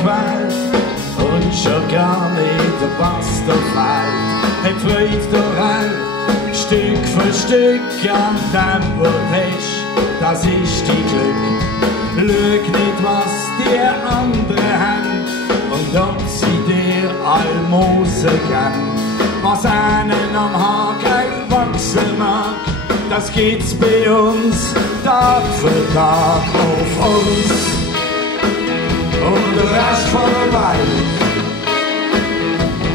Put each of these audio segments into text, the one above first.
gewählt und schon gar nicht der Pastor fehlt. Hat Freude daran, Stück für Stück an dem, was du hast, das ist dein Glück. Schau nicht, was die anderen haben und ob sie dir Almosen geben. Was einen am Haken wachsen mag, das gibt's bei uns Tag für Tag auf uns und der Rest von der Welt.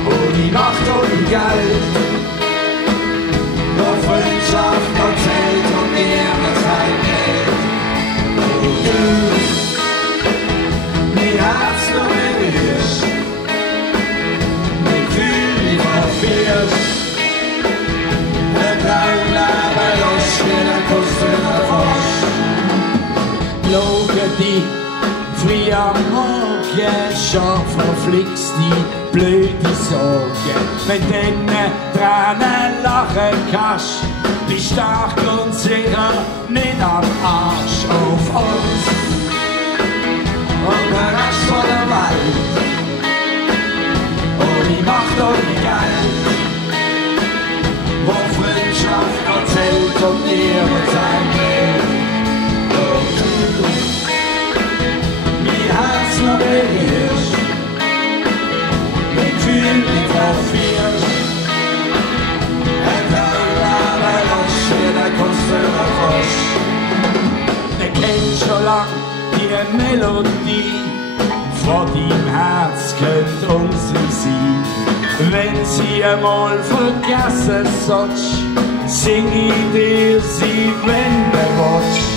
Ohne Macht, ohne Geld, nur Freundschaft, Gott zählt und niemand sein Geld. Und du, mein Herz noch berührst, mein Gefühl wie verfährst, der Traum lebe los, wie der Kuss über Frosch. Schauen die früh am Morgen, schon verflixt die blöde Sorge. Wenn deine Tränen lachen kannst, bist stark und sicher nicht am Arsch. Auf uns und der Rest von der Welt, ohne Macht, ohne Geld, wo Freundschaft erzählt und niemand sein Geld. Und du, mein Herz noch berührst, mein Gefühl nicht verfährst, ein Traum los, wie der Kunst über Frosch. Der kennt schon lang die Melodie, von deinem Herz könnte unsere sein. Wenn sie einmal vergessen sollst, sing ich dir sie, wenn du willst.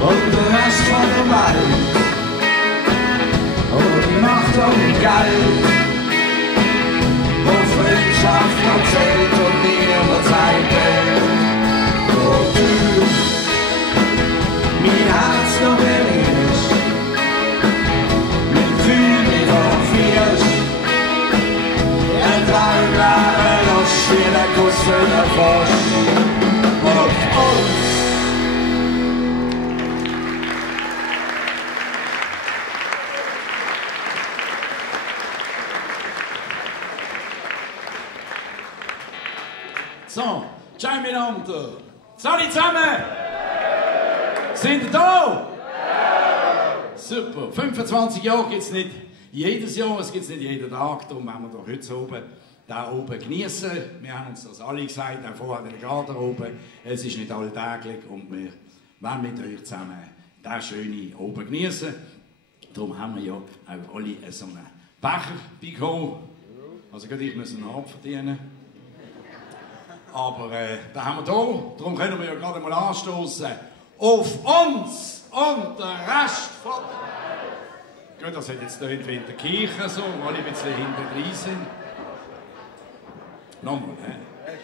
Und der Rest von der Welt, ohne Macht, ohne Geld, wo Freundschaft noch zählt und niemand sein Geld. Wo du mein Herz noch berührst, mein Gefühl nicht verfährst, ein Traum leben los, wie der Kuss über Frosch. Auf uns. So, ciao miteinander. Salut zusammen! Sind ihr da? Super. 25 Jahre gibt es nicht jedes Jahr, es gibt es nicht jeden Tag. Darum wollen wir doch heute oben, da oben genießen. Wir haben uns das alle gesagt, auch vorher in der Garderobe. Es ist nicht alltäglich und wir wollen mit euch zusammen das schöne oben genießen. Darum haben wir ja auch alle so einen Becher bekommen. Also gerade ich muss einen abverdienen. Aber da haben wir da, darum können wir ja gerade mal anstoßen auf uns und den Rest von der Welt. Gut, das hat jetzt nicht wie in der Kirche so, weil alle ein bisschen hinten drin sind. Nochmal,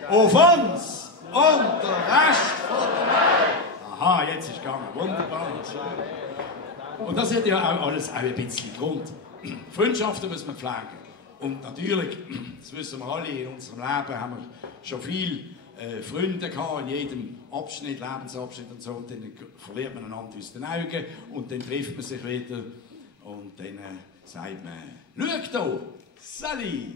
auf uns und den Rest von der Welt. Aha, jetzt ist es gegangen, wunderbar. Und das hat ja auch alles auch ein bisschen Grund. Freundschaften müssen wir pflegen. Und natürlich, das wissen wir alle, in unserem Leben haben wir schon viele Freunde gehabt, in jedem Abschnitt, Lebensabschnitt und so. Und dann verliert man einander aus den Augen und dann trifft man sich wieder und dann sagt man, schau da, Sally!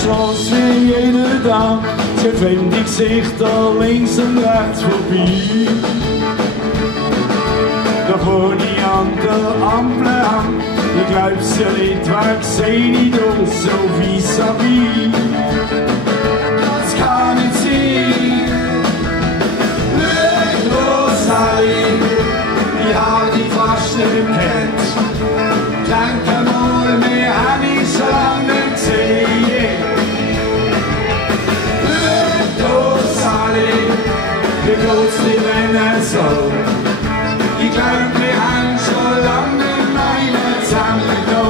Straße jeden Tag, sie fängt die Gesichter links und rechts vorbei. Doch wo ich an der Ampel hang, Ich glaub's ja nicht, wer seh ich da so vis-à-vis? Das kann nicht sein. Schau, Rosalie, ich hab dich fast nicht gekannt. Denk mal, wir haben dich schon lange nicht gesehen. Schau, Rosalie, wie geht's dir denn so? Ich glaub, wir haben schon lange nicht mehr zusammen da.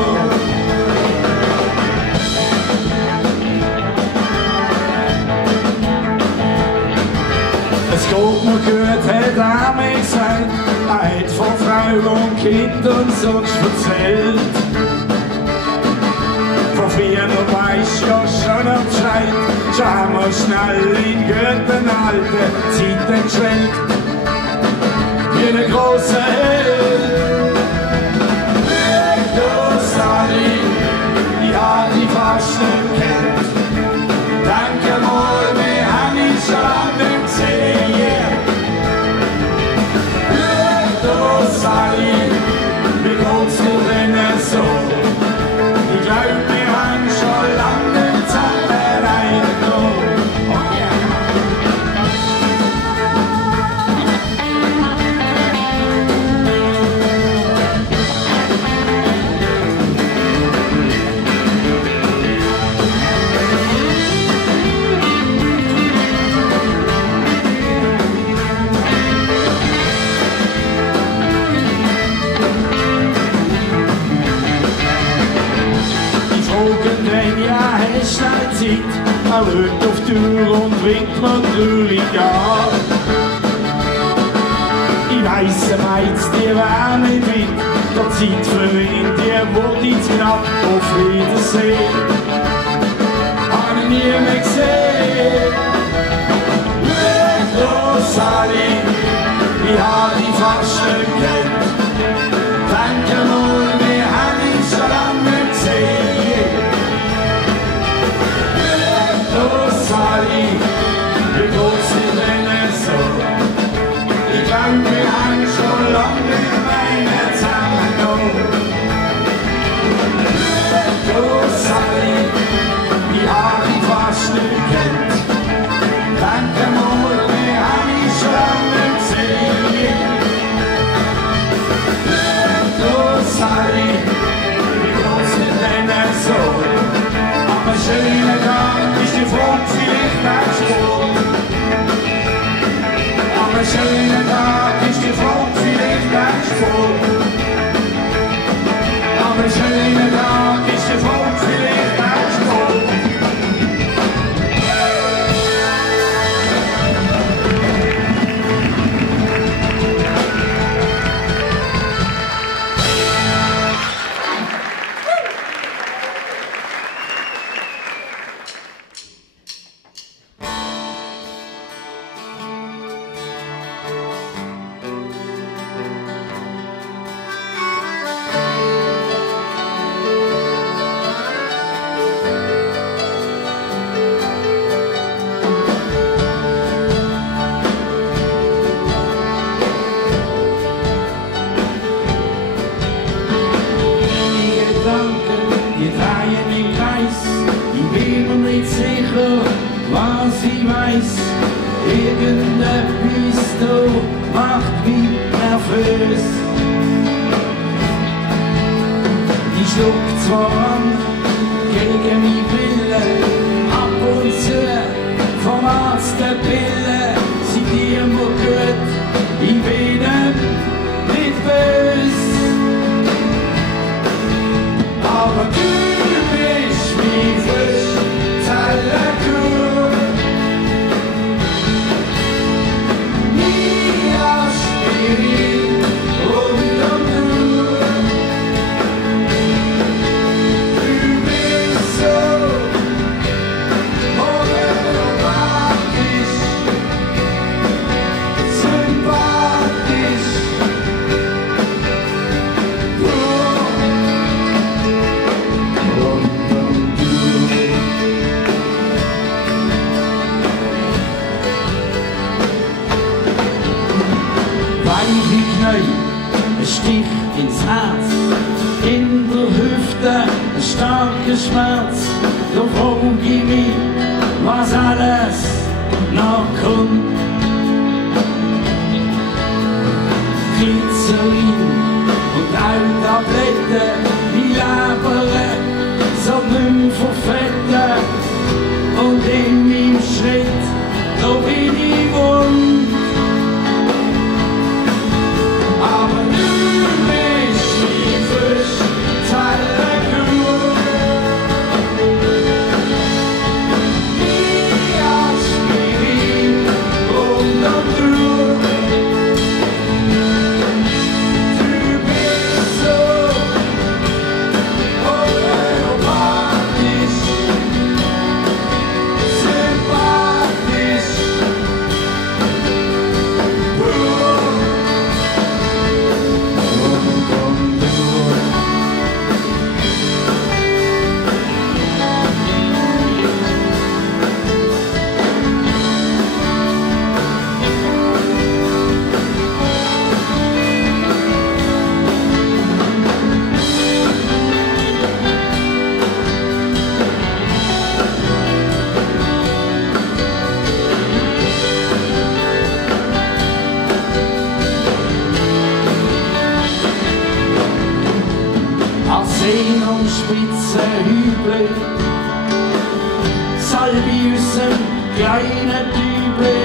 Es geht mir gut, hat er mir gesagt. Er hat von Frau und Kindern sonst erzählt. Von früher weisst ja schon noch Bescheid. Schon haben wir schnell in guten alten Zeiten geschwenkt. Wie ein grosser Held. Rosalie, ich hab dich fast nicht gekannt. Danke mal, wir haben dich schon lange nicht gesehen. Rosalie, wie geht's dir denn so? Ich glaub, wir haben schon lange nicht zusammen reingekommen. Oh yeah. Er schaut auf die Uhr und winkt mir traurig an. Ich weiss, er meint, die wär nicht weit. Der Zeit für ihn, die wurde jetzt knapp. Auf Wiedersehen, hab ich nie mehr gesehen. Rosalie, ich hab dich fast nicht gekannt. Danke mal, wir haben dich schon lange nicht gesehen. Rosalie, wie geht's dir denn so? Ich glaub, wir haben schon lange nicht mehr zusammengenommen. Rosalie, ich hab dich fast nicht gekannt. Danke mal, wir haben dich schon lange nicht gesehen. Rosalie, wie geht's dir denn so? Am schönen Tag ist die Front vielleicht ein Sprung. Am schönen Tag ist die Front vielleicht ein Sprung. Am schönen Tag ist die Front vielleicht ein Sprung. Was ich weiß, irgendetwas da macht mich nervös. Ich schluck zwar an, gegen mein Wille, ab und zu vom Arzt der Pille, sie dir mir gut, ich bin nicht bös. Aber du bist wie frisch Zellenkur. Nie Aspirin rund um die Uhr. Du bist so romantisch, sympathisch, pur. Weiche Knie, ein Stich ins Herz, in ein starker Schmerz, doch frag ich mich, was alles noch kommt. Glycerin und Tabletten, die Leber soll nicht mehr verfetten. Und in meinem Schritt, da bin ich wund. Aber du bist wie frisch, Tellerkur. Wie Aspirin und Natur. Du bist so homöopathisch, sympathisch, pur. Arsen und spitze Hügel, Salvius im kleinen Dübel,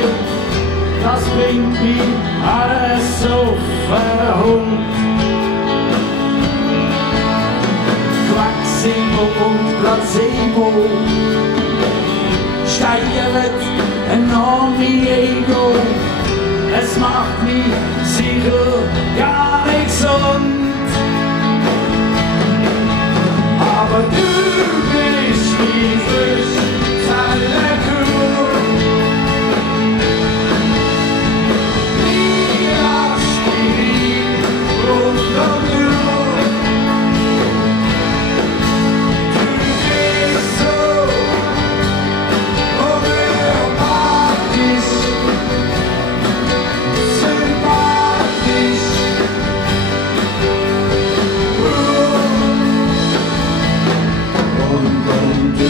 das bringt mich alles auf den Hund. Quacksilber und Placebo steigert enorm mein Ego, es macht mich sicher gar nicht gesund. Aber du bist wie frisch, Tellerkur. Wie Aspirin und Natur. Du bist so homöopathisch, sympathisch, pur. Und du.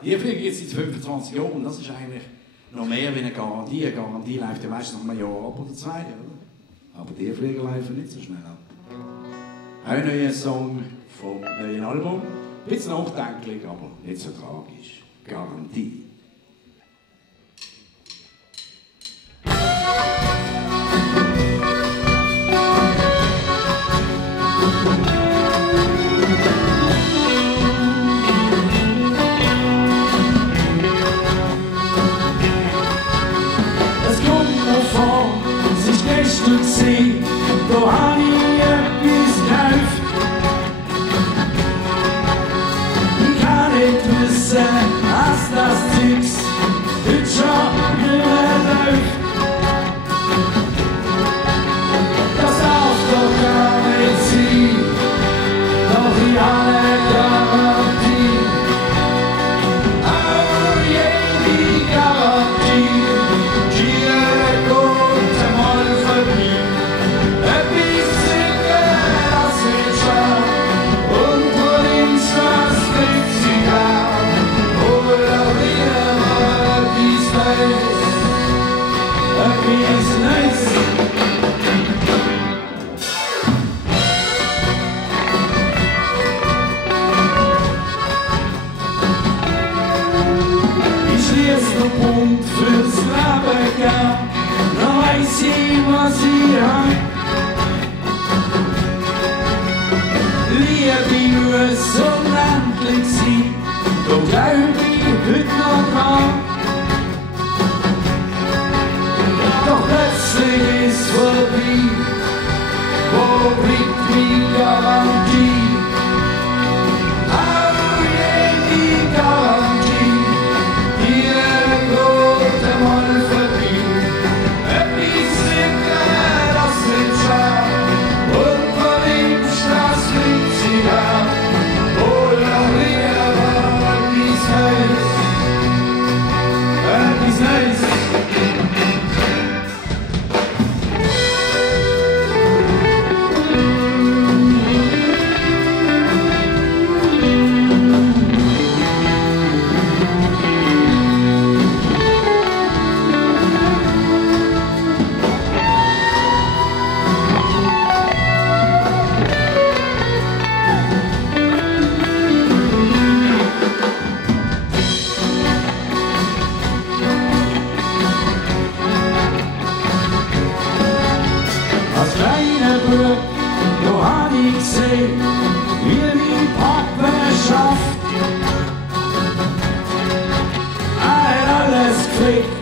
Hier fliege ich jetzt seit 25 Jahren und das ist eigentlich noch mehr wie eine Garantie. Eine Garantie läuft ja meistens nach einem Jahr ab oder zwei, oder? Aber die Flieger laufen nicht so schnell ab. Ein neuer Song vom neuen Album. Ein bisschen nachdenklich, aber nicht so tragisch. Garantie. Da hab ich etwas gekauft. Ich kann nicht wissen, was das Zeugs heute schon nicht mehr läuft. Das darf doch gar nicht sein, doch ich habe eine Garantie. Oh je, die Garantie, die kommt einmal vorbei. Und fürs Leben gern, dann weiß ich, was ich hab. Liebe muss unendlich sein, da glaub ich heute noch dran. Doch plötzlich ist bleibt die Garantie. Auch jede Garantie, die geht einmal vorbei. Etwas sicher, das wird schwer, und man nimmt das mit sich her. Oder lieber etwas Neues. Als kleiner Bub, da hab ich gesehen, wie mein Papa schafft. Er hat alles gekriegt,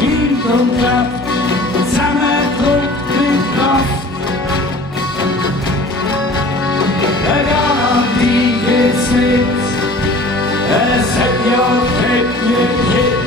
Kind und klappt, zusammengedrückt mit Kraft. Eine Garantie geht's nicht, es hat ja kein Kind.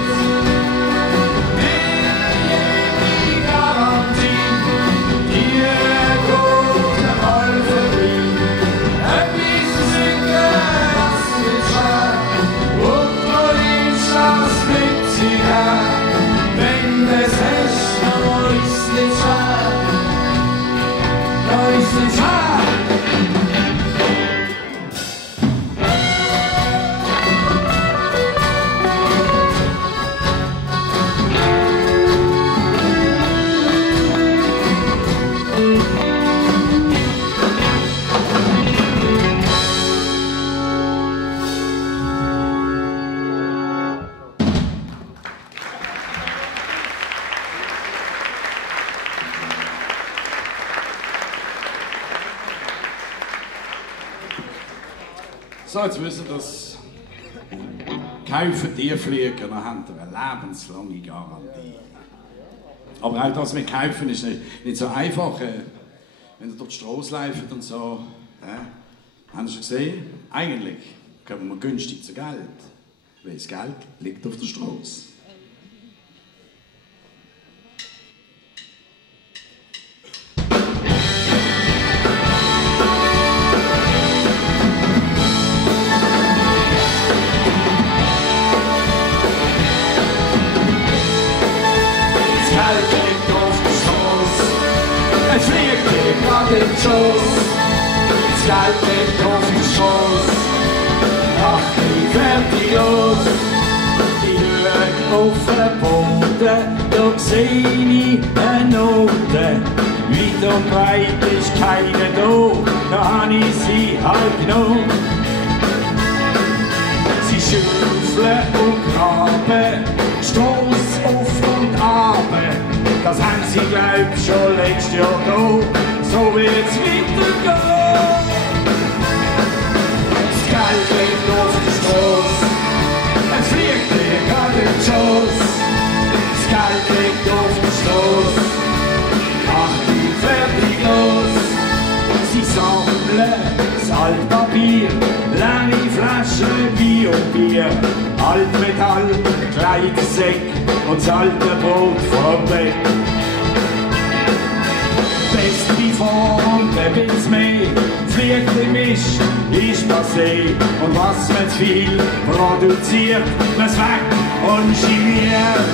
So, jetzt wissen wir, dass kaufen Tierflieger, dann haben wir eine lebenslange Garantie. Aber auch das mit kaufen ist nicht so einfach. Wenn ihr durch die Straße läuft und so, haben Sie schon gesehen? Eigentlich kommen wir günstig zu Geld, weil das Geld liegt auf der Straße. Es fliegt dir grad in den Schoß, das Geld liegt auf dem Schoß. Ach, wie fertig los, ich schau auf den Boden, da seh ich eine Note. Weit und breit ist keine da, da hab ich sie halt genommen. Sie schaufeln und graben, Strasse auf und ab. Das haben sie, glaub ich, schon letztes Jahr da. So wird's weitergehen. Das Geld liegt auf der Straße, es fliegt dir grad in den Schoß. Das Geld liegt auf der Straße, ach, wie fertig los. Sie sammeln das Altpapier, lange Flaschen Bio-Bier, Altmetall, Kleidersäck und das alte Brot vom Bett. Best bevor und ein bisschen mehr, fliegt im Mist, ist passé. Und was man zu viel produziert, man's weg und chimiert.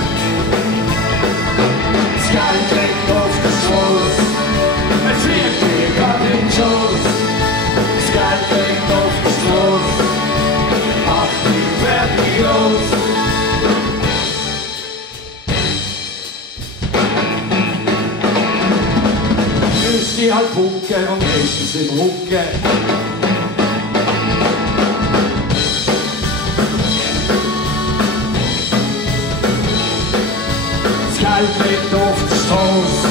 Das Geld liegt auf der Straße, es fliegt dir grad in den Schoß. Das Geld liegt auf der Straße, ach, wie fertig los. Die halt Bucke und meistens im Rucke. Das Geld liegt auf der Straße,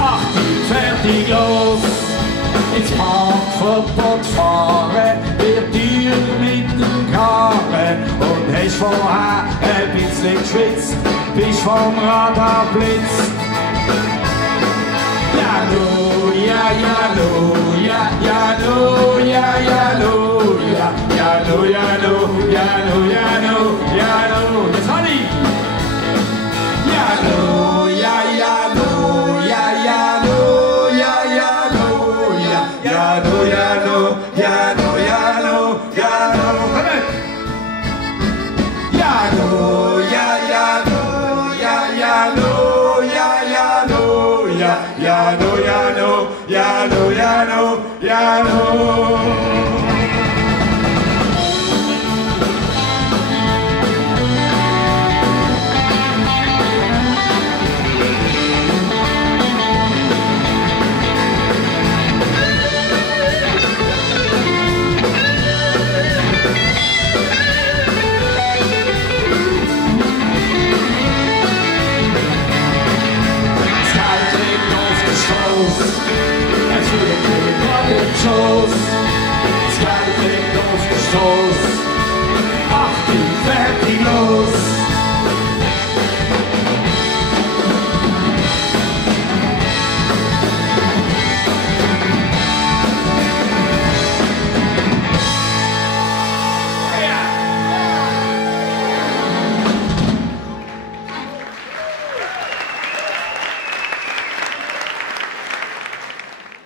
ach, die fertig los. Ins Parkverbot fahren, wird dir mit dem Karren. Und hast vorher ein bisschen geschwitzt, bist vom Radar blitzt. Ja, du, ja,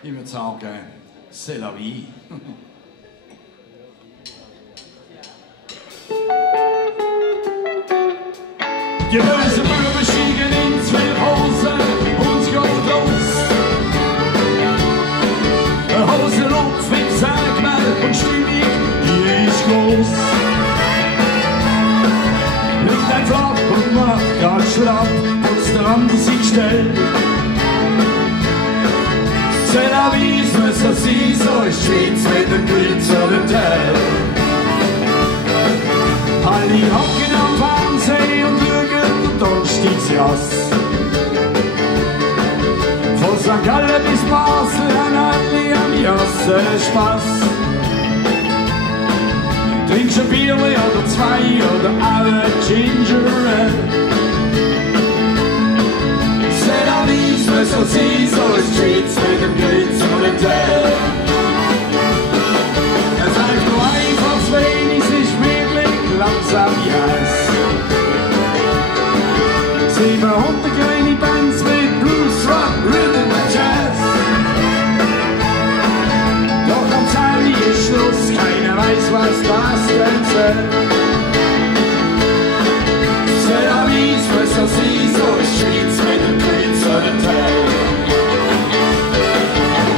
Ich würde sagen, c'est la vie. Die bösen Buben stiegen ins Wildhausen und geht los. Hosenlupf mit Sägmel und Stimmung, die ist groß. Liegt ein Flach und macht ganz schlapp, als der andere sich stellt. C'est la vie, so ist das sie, so ist die Schweiz mit dem glitzernden Teil. Alle hocken am Fernsehen und schauen den Donnerstagsjass. Von St. Gallen bis Basel haben alle am Jassen Spass. Trinkst ein Bierli oder zwei oder auch ein Ginger Ale. C'est la vie, so ist das sie, so ist die Schweiz mit dem glitzernden Teil. Es heißt nur einfach zu wenig, es ist wirklich langsam yes. 700 kleine Bands mit Blues, Rock, Rhythm und Jazz. Doch am 10 ist Schluss, keiner weiß, was das denn soll. C'est la vie, so ist das sie, so ist die Schweiz mit dem glitzernden Teil.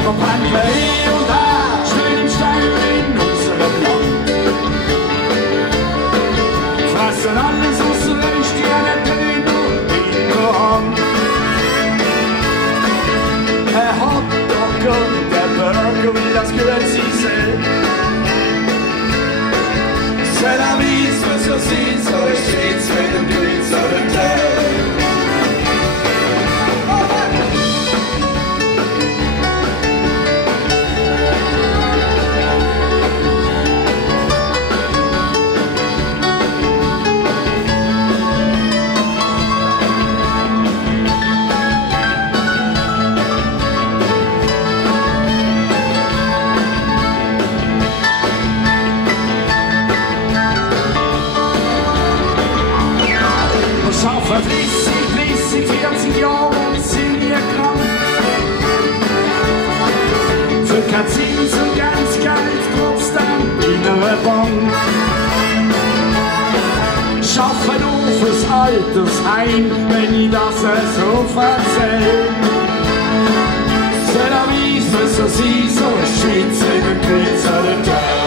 Vom Handley und da, schön im Stall in unserem Land. Fressen alles aus der Röst, die einen Döner in der Hand. Ein Hotdog und der Burger will das Grüezi sehen. C'est la vie, so ist das sie, so ist die Schweiz mit dem glitzernden Teil. Vor 30, 40 Jahren und sind nie krank. Für kein Zins und ganz Geld trotzdem in einer Bank. Schaffen nur fürs Altersheim, wenn ich das so erzähl. C'est la vie, so ist das sie, so ist die Schweiz mit dem glitzernden Teil.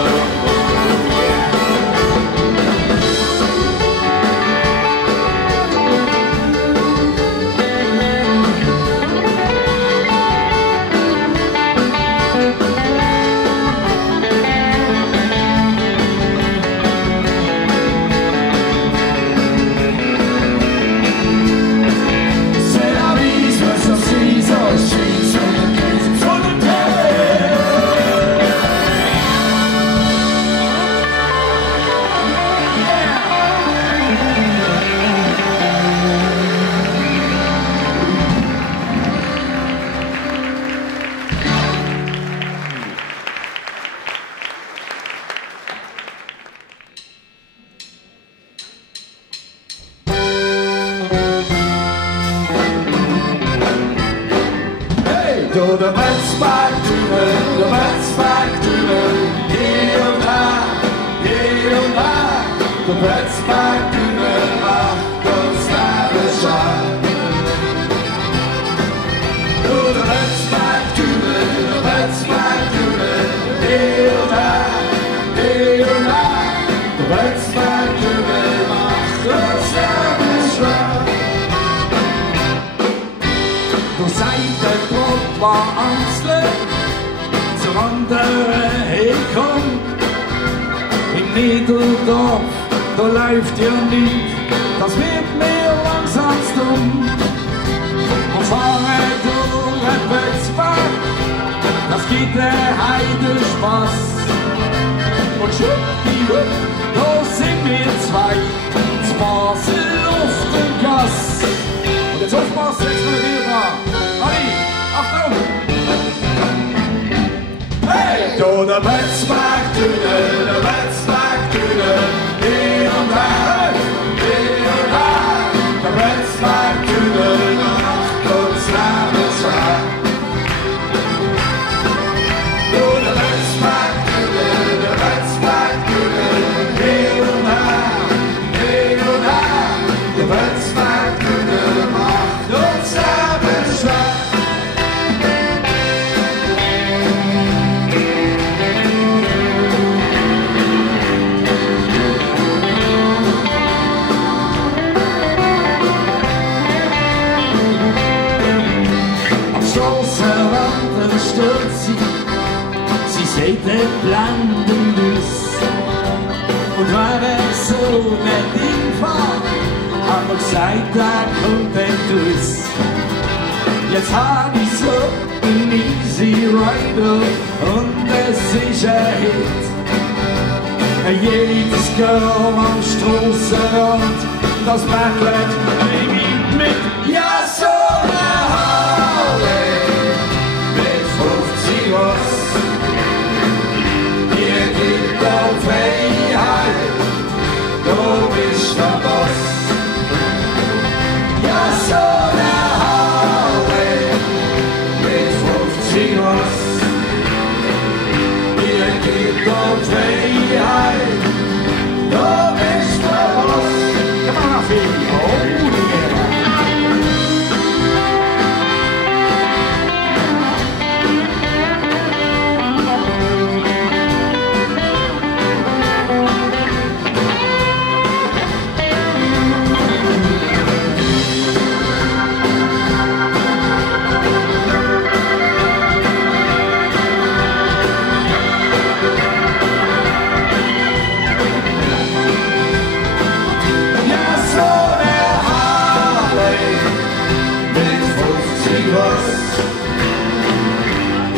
Der Wetzberg-Düne macht uns Leben schwer. Der Wetzberg-Düne, der Wetzberg-Düne, hier und her, hier und her. Der Wetzberg-Düne macht uns Leben schwer. Der Seitenbrot war Amsle, zur anderen hey komm. Im Niederdorf, da läuft ja nicht, das wird mir langsam dumm. Und fahren durch den Wetzberg, das gibt der Heidenspaß. Und schwuppdiwupp, da sind wir zwei, z Basel auf den Gass. Und jetzt aufpassen, jetzt mal wieder da. Ali, Achtung! Hey! Da der Wetzberg-Düne, der Wetzberg-Düne, hier und her, hier und her. Der Wetzberg-Düne macht uns Leben schwer. Da der Wetzberg-Düne, der Wetzberg-Düne, hier und her, hier und her. Der Wetzberg-Düne macht uns Leben schwer. Sie seht den blenden Lüss. Und weil er so mit ihm fährt, haben wir gesagt, da kommt ein Duss. Jetzt hab ich so einen Easy Rider und es ist ein Hit. Jedes Girl am Strassenrand, das bettelt mit. Ja, so eine Harley. Hier gibt der Freiheit, du bist der Boss. Ja, so eine Harley mit 50 Ross. Hier gibt der Freiheit, du bist der Boss. Come on, Philly, oh yeah.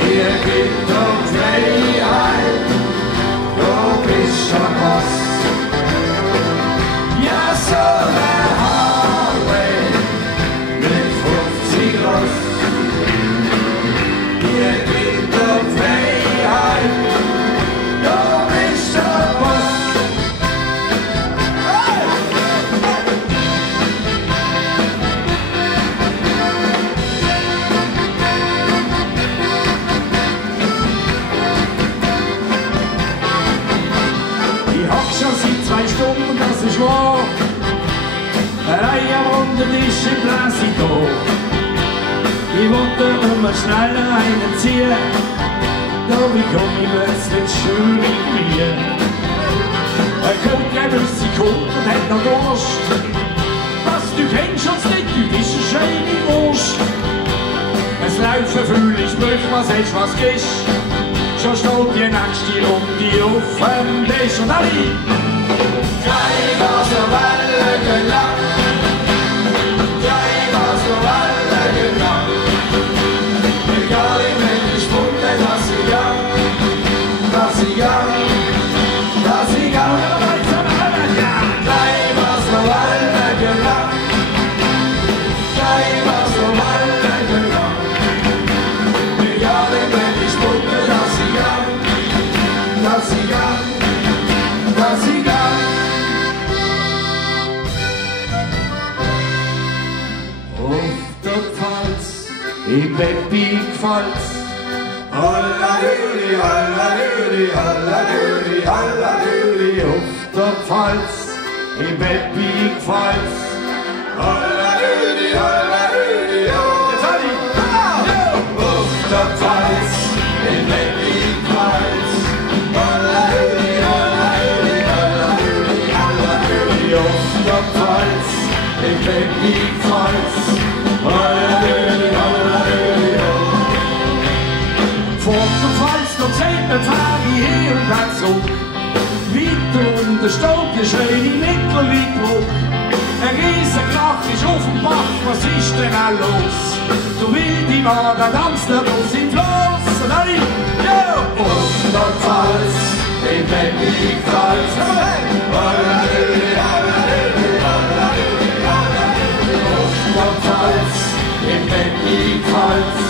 Hier gibt der Freiheit, du bist der Boss. Ja, so eine Harley mit 50 Ross. Hier gibt der Freiheit, du bist der Boss. Das ist wahr, eine Reihe runter ist im Präsito. Ich wollte schnell einen ziehen, da bekomme ich plötzlich schön mit mir. Kommt eine Sekunde und hat noch Durst. Was, du kennst uns nicht, du bist eine schöne Wurst. Es laufen viele Sprüche, was hast, was gibst. Schon steht die nächste Runde auf dem Tisch und alle. Jij was een welke nacht. Jij was een welke nacht. Ik had niet meer gesproken, dat ze gaan. Dat ze gaan. Dat ze gaan. Jij was een welke nacht. Jij was een welke nacht. Ik had niet meer gesproken, dat ze gaan. Dat ze gaan. Dat ze gaan. Im Peppi gefällt's. Halladüli, halladüli, halladüli, halladüli, auf der Pfalz. im Eppingpfalz. Holla Rüdi, oh. Jetzt hat ich. Auf der Pfalz, im Eppingpfalz. Holla Rüdi, auf der Pfalz, im Eppingpfalz. Holla Rüdi, oh. Vor der Pfalz, dort seht man Tage hier und da zurück. Weiter der Staub, der schön im Mittelwindruck. Ein Riesenkrach ist auf dem Bach, was ist denn auch los? Du wilde Mann, der tanzt der Bus im Floss. Und alle, ja! Auf der Pfalz, im Eppingpfalz. Auf der Pfalz, im Eppingpfalz.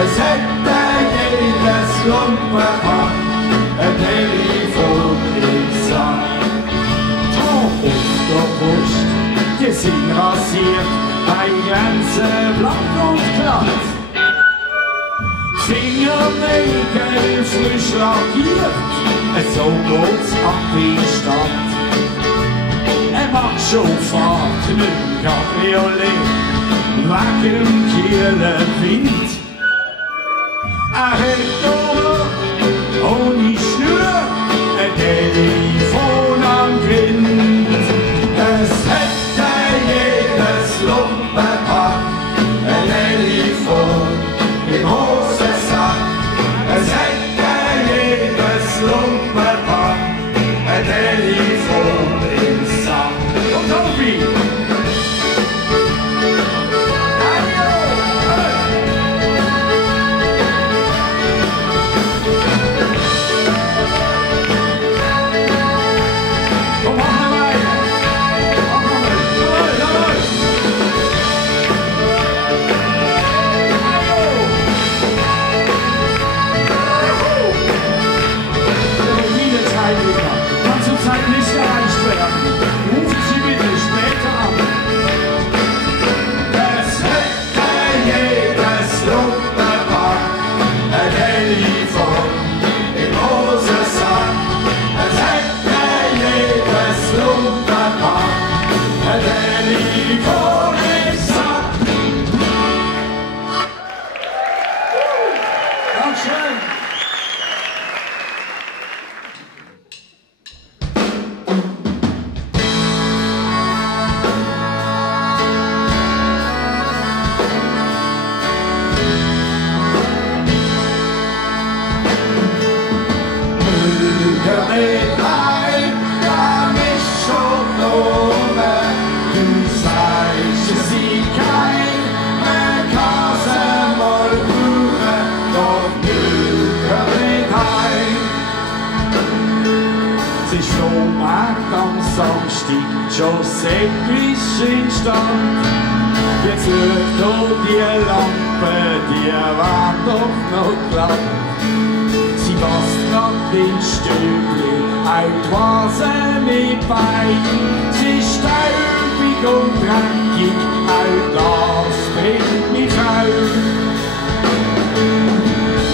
Es hätte jedes Lumpenpack ein Telefon im Sack. Auf der Brust, die sind rasiert, bei Grenzen blank und glatt. Fingernägel frisch lackiert, so geht's ab wie Stadt. Machofahrt mit Cabriolet, wegen Kieler Wind. Hat ohne Schnur ein Telefon am Grind. Es hätte jedes Lumpenpack ein Telefon im Hosensack. Es hätte jedes Lumpenpack ein Telefon im Sack. Und Tobi! Schon säcklich in Stand. Jetzt leuchtet auch die Lampe, die war doch noch glatt. Sie passt grad in Stübli, auch die Vase mit Bein. Sie ist staubig und dreckig, auch das bringt mich auf.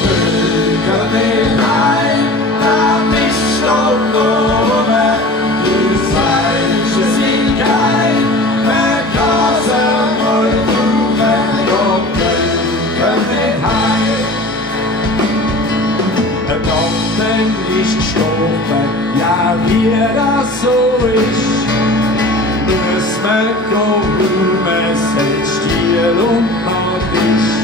Bürger mit heim, da bist du oben. Kein, mehr Kasse, mal das so ist, muss man gehen, man setzt Stiel und noch ist.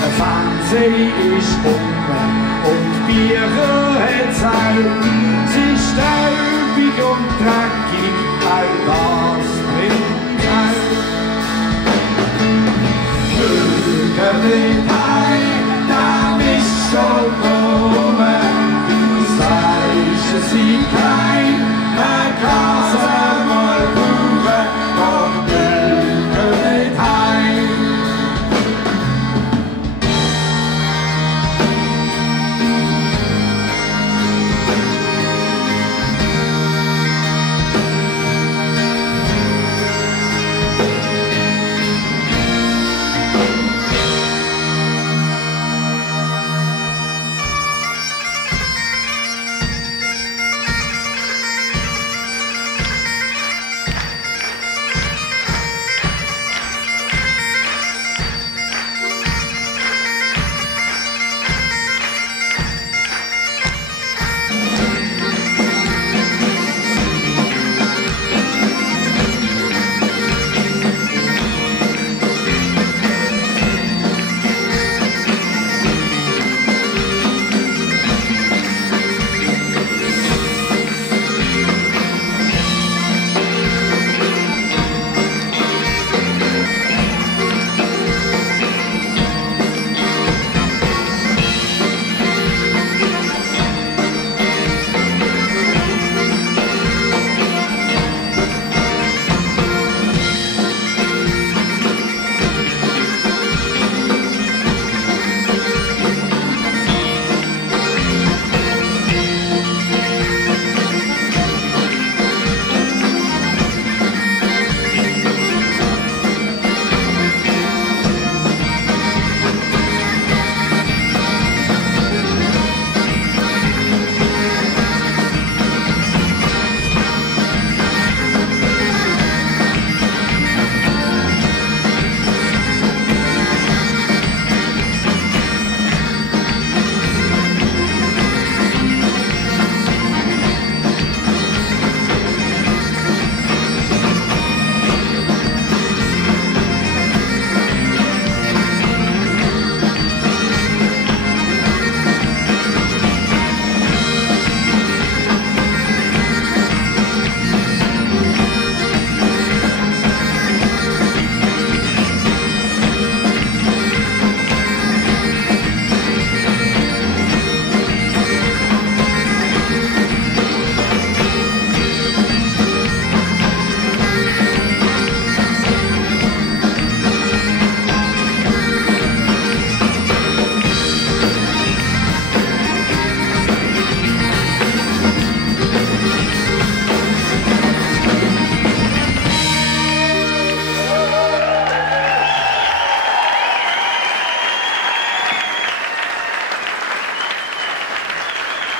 Der Fernseher ist und Bier hat Zeit. Sie ist staubig und dreckig, all das bringt Zeit. Schauen nicht heim, dann ist schon rum. Das Fleisch ist wie klein, man kann es einmal brauchen, doch schauen nicht heim.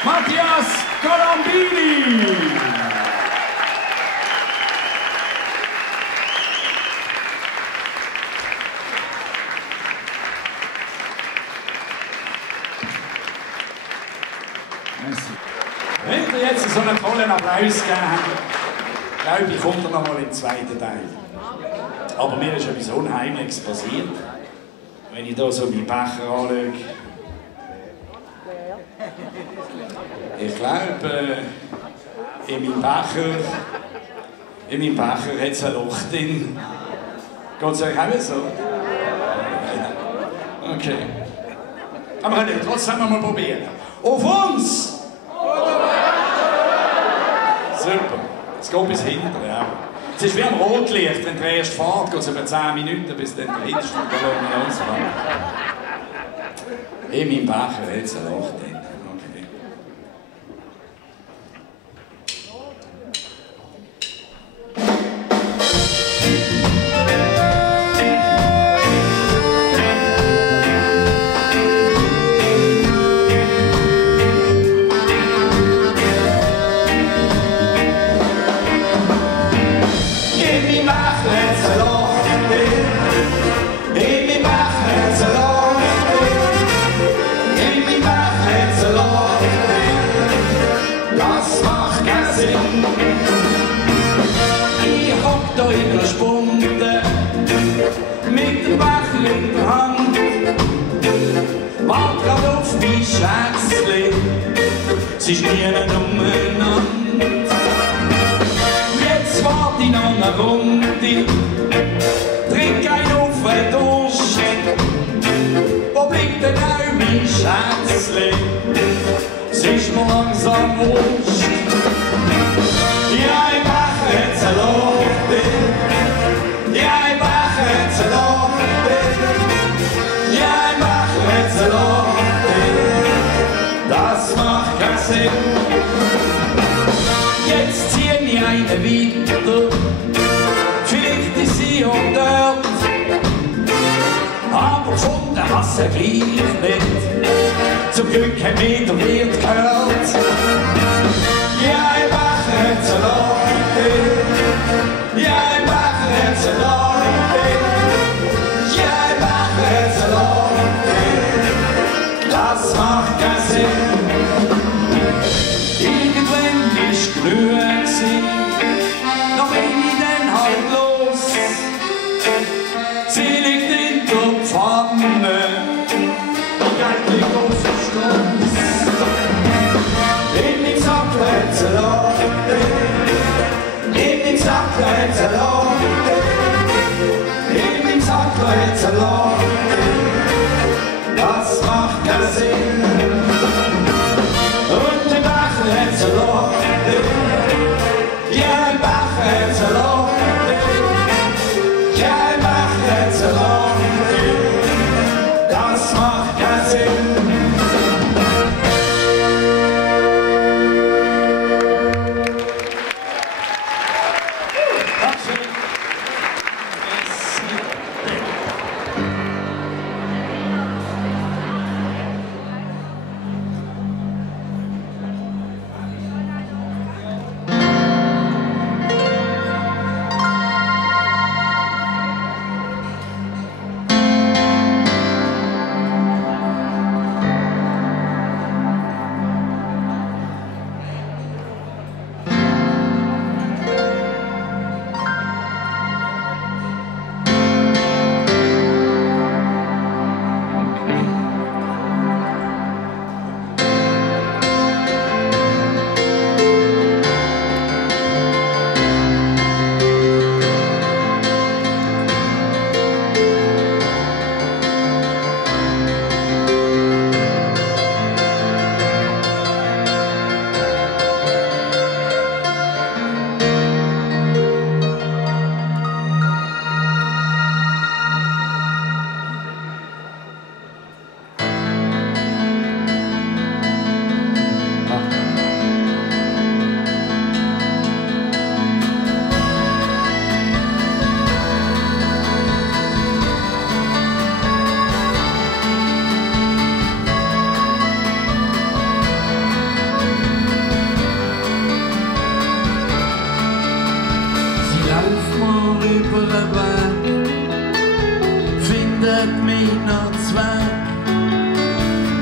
Matthias Colombini. Wenn ihr jetzt so einen tollen Applaus gegeben habt, glaube ich, kommt er noch mal im zweiten Teil. Aber mir ist etwas Unheimliches passiert. Wenn ich hier so meinen Becher anschaue, ich glaube, in meinem Becher hat es ein Loch drin. Geht es euch auch so? Okay. Aber wir können trotzdem mal probieren. Auf uns! Super. Es geht bis hinten, ja. Es ist wie am Rotlicht, wenn du erst fährst, geht es über 10 Minuten, bis dann der hinterste Ballon losfährt. In meinem Becher hat es ein Loch drin. Okay. In mijn maag het den Becher in der Hand, wart grad auf mein Schätzli, sie ist nie umeinander. Jetzt wart ich noch eine Runde, trink ein auf den Durst. Wo bleibt denn auch mein Schätzli? Es ist mir langsam wurscht. Ja, im Becher hat's ein Loch drin. Ja, im Becher hat's ein Loch drin. Ja, im Becher hat's ein Loch drin. Das macht keinen Sinn. Jetzt zieh ich eine weiter. Vielleicht ist sie auch dort. Aber gefunden hast du gleich nicht. Zum Glück hat mir der Wirt gehört. Ja, im Becher hat's ein Loch drin. Ja, im Becher hat's ein Loch drin. Ja, im Becher hat's ein Loch drin. Das macht keinen Sinn. Irgendwann ist genug gewesen. Noch bin ich dann halt los. Sie liegt in der Pfanne, und eigentlich auf dem Stoß. In dem Sack hat's ein Loch drin. In dem Sack hat's ein Loch drin. In dem Sack hat's ein Loch drin. Das macht keinen Sinn. Und im Becher hat's ein Loch drin. Ja, im Becher hat's ein Loch drin. Ja, im Becher hat's ein Loch drin. Das macht keinen Sinn. Findet mich noch zwei.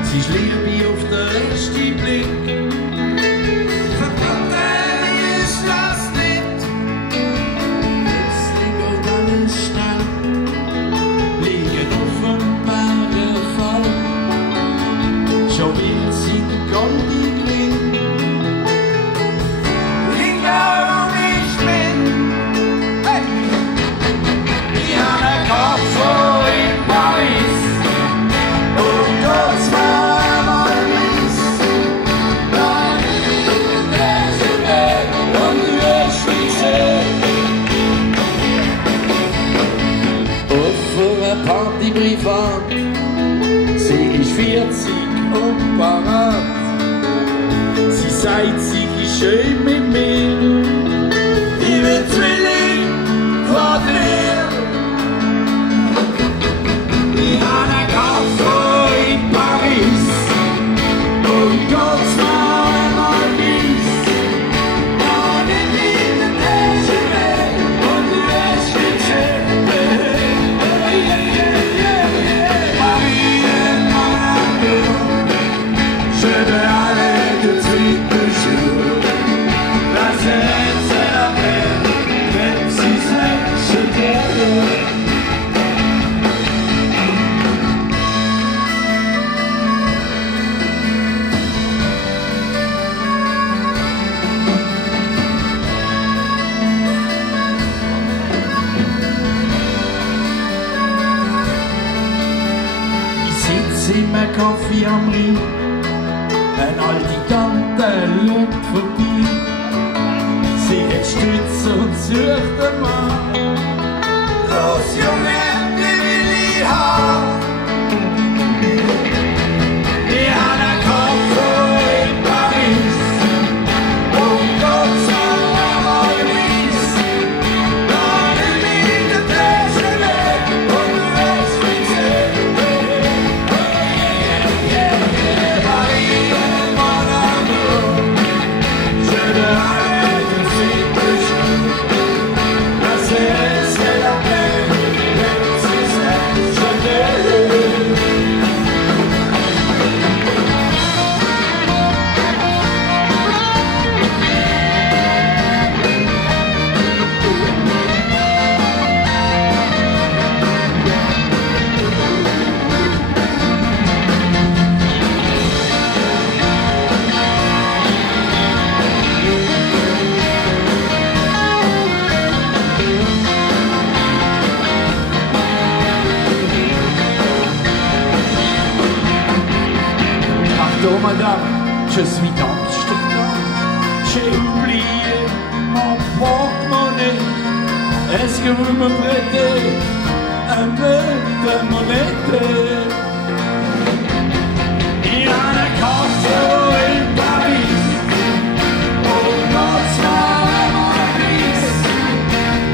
Sie ist Liebe auf den ersten Blick. Verboten ist das nicht. Plötzlich geht alles schnell. Liegen auf dem Bergenfall. Schon will sie die Goldie gewinnen. Ich glaube, ich bin. Hey! Ich habe einen Koffer in Paris. Und dort zweimal Miss. Nein, der ist weg und du wirst mich sehen. Auf einer Party privat. Sie ist 40 und parat. Sie sagt, sie ist schön mit mir. Ich will Zwilling von dir. Ich habe einen Koffer in Paris und geht's noch einmal bis. Und ich bin der Dächer und du wirst mich sehen. Marie, Marie, je vais aller tout de suite toujours. La Kaffee am Rhein. Eine alte Tante schaut vorbei. Sie hat Stütz und sucht einen Mann. Los, Junge, die will ich haben. Ich habe einen Koffer in Paris und Gott sei einmal weiss, dann in der Tasche weg und du hast mich gesehen. Paris, mon amour, je te rêve de suite de jour. La scène, c'est la peine, je t'aime. Pardon madame, je suis d'Amsterdam. J'ai oublié mon porte-monnaie. Est-ce que vous me prêtez un peu de monnaie? Il y a un Koffer in Paris. Oh, Gott sei einmal weiss.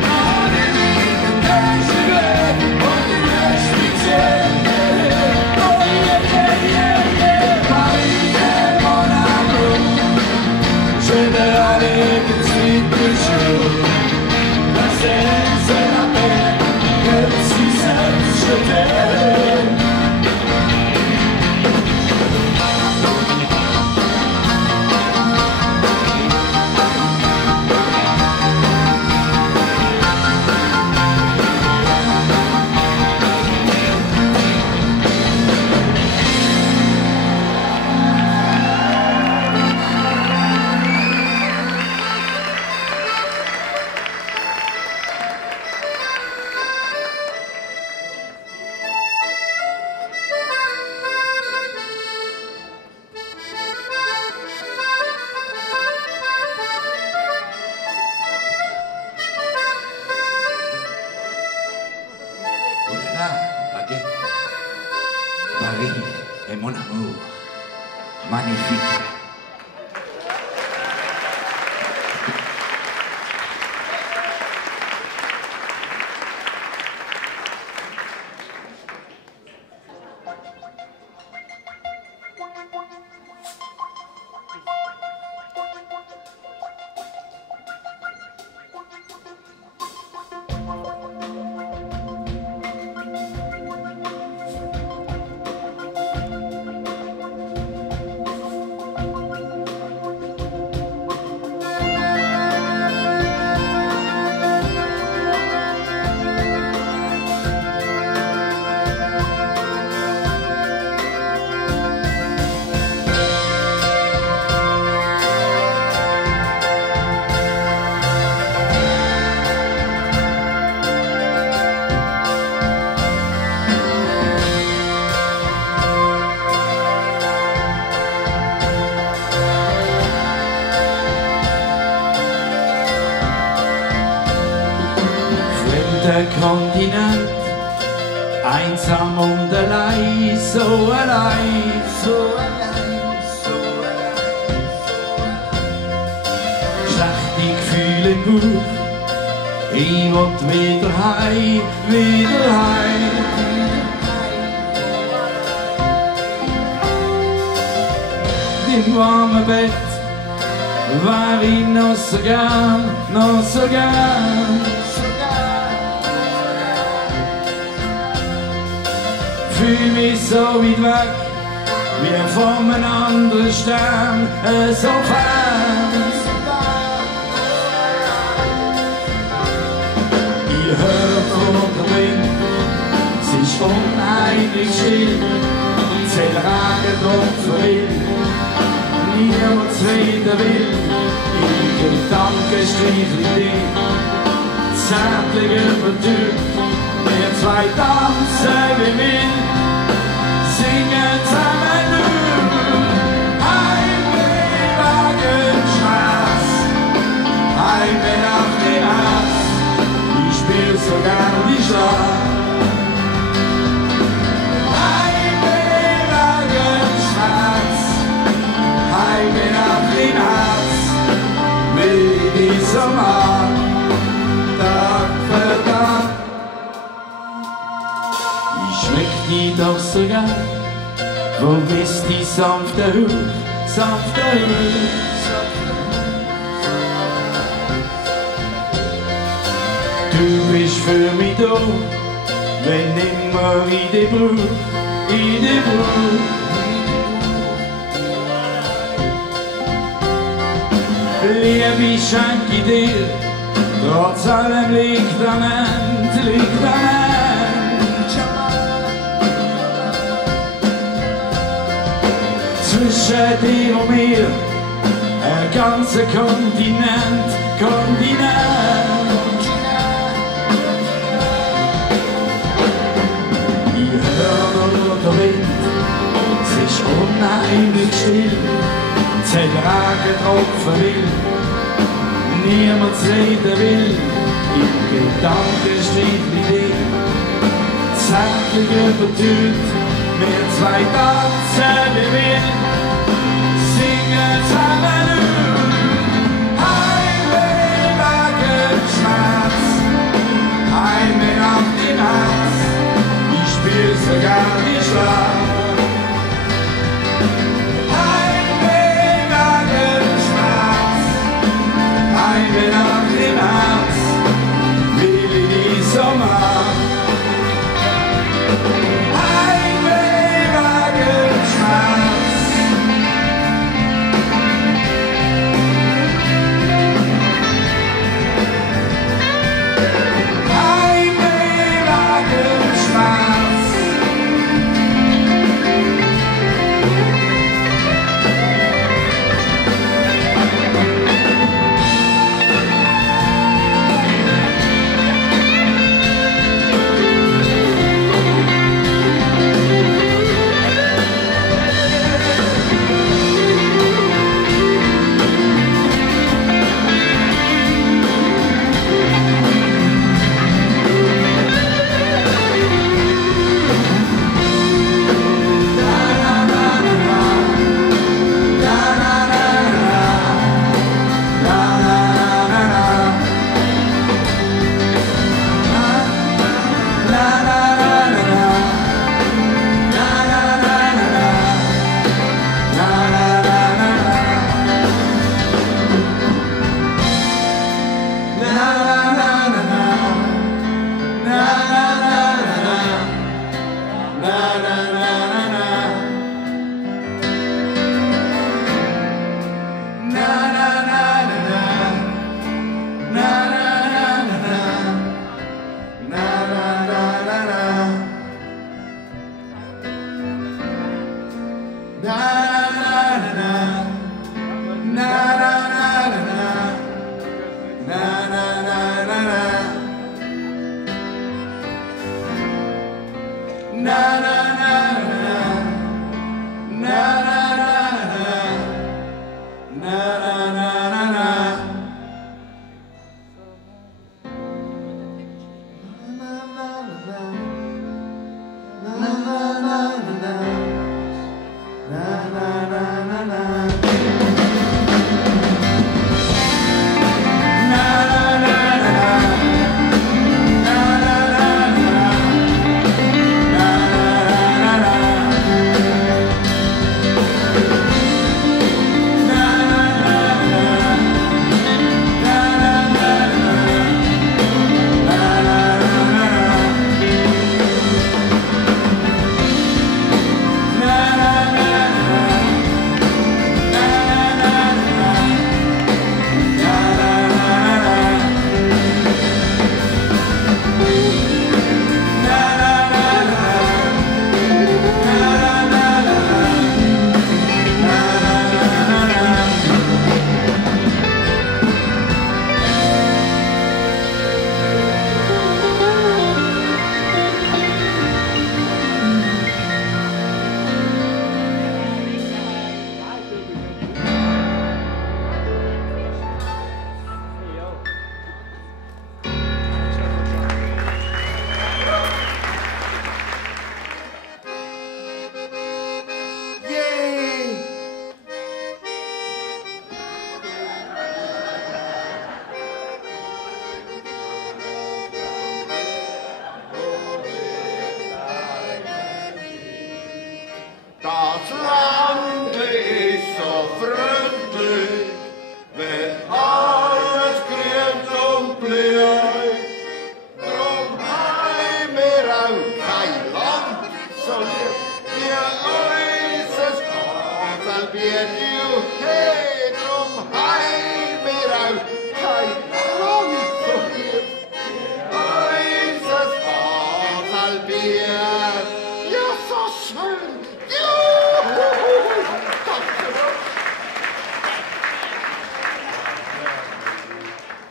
Dann in der Tasche weg und du hast mich gesehen. Je vais aller tout de suite toujours. La scène c'est la peine, que si seul je t'aime. Paris est mon amour, magnifique. Der Kontinent, einsam und allein, so allein, so allein, so allein, so allein. Schlechte Gefühle im Bauch, ich will wieder heim, wieder heim. Im warmen Bett war ich noch so gern, noch so gern. Fühl mich so weit weg, wie von einem anderen Stern, so fern. Ich hör vor der Wind, es ist unheimlich still, zähl Regentropfen will, niemand wieder will. In Gedanken streichle dich, zärtlich über die Tür. Wir zwei tanzen wie wild, singen zusammen. schmeckt die doch sogar, wo bist die sanfte Hauch, sanfte Hauch. Du bist für mich da, wenn immer ich dich brauch, ich dich brauch. Liebe schenk ich dir, trotz allem liegt am Ende, liegt am Ende. Zwischen dir und mir, ein ganzer Kontinent, Kontinent. Ich höre nur den Wind, es ist unheimlich still. Zähl Regentropfen will, niemand reden will. Im Gedanken steht wie dich, zärtlich übertüt, wir zwei tanzen wie wild, singen zusammen Heimweh wegen Schmerz, Heimweh nach dem Herz, ich spür sogar die Schlaf. Das Land ist so freundlich, wenn alles grün und blüht. Drum haben wir auch kein Land so lieb wie unseres Kaselbier. Hey, drum haben wir auch kein Land so lieb wie unseres Kaselbier. Ja, so schön.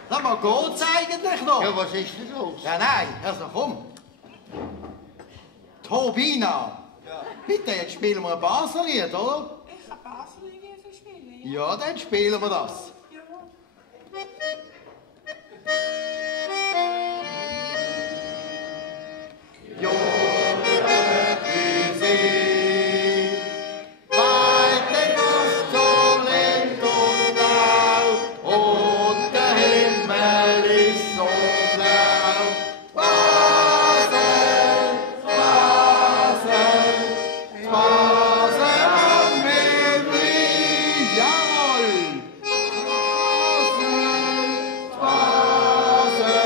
Sag mal, geht's eigentlich noch? Ja, was ist denn los? Ja, nein, also komm. Turbina. Bitte, jetzt spielen wir ein Baslerlied, oder? Ich kann Basel spielen. Ja, dann spielen wir das. Ja. Ja, wie sie weit den Luft so lind und blau und der Himmel ist so blau. Basel, Basel, Basel am Himmel, jawohl. Basel, Basel.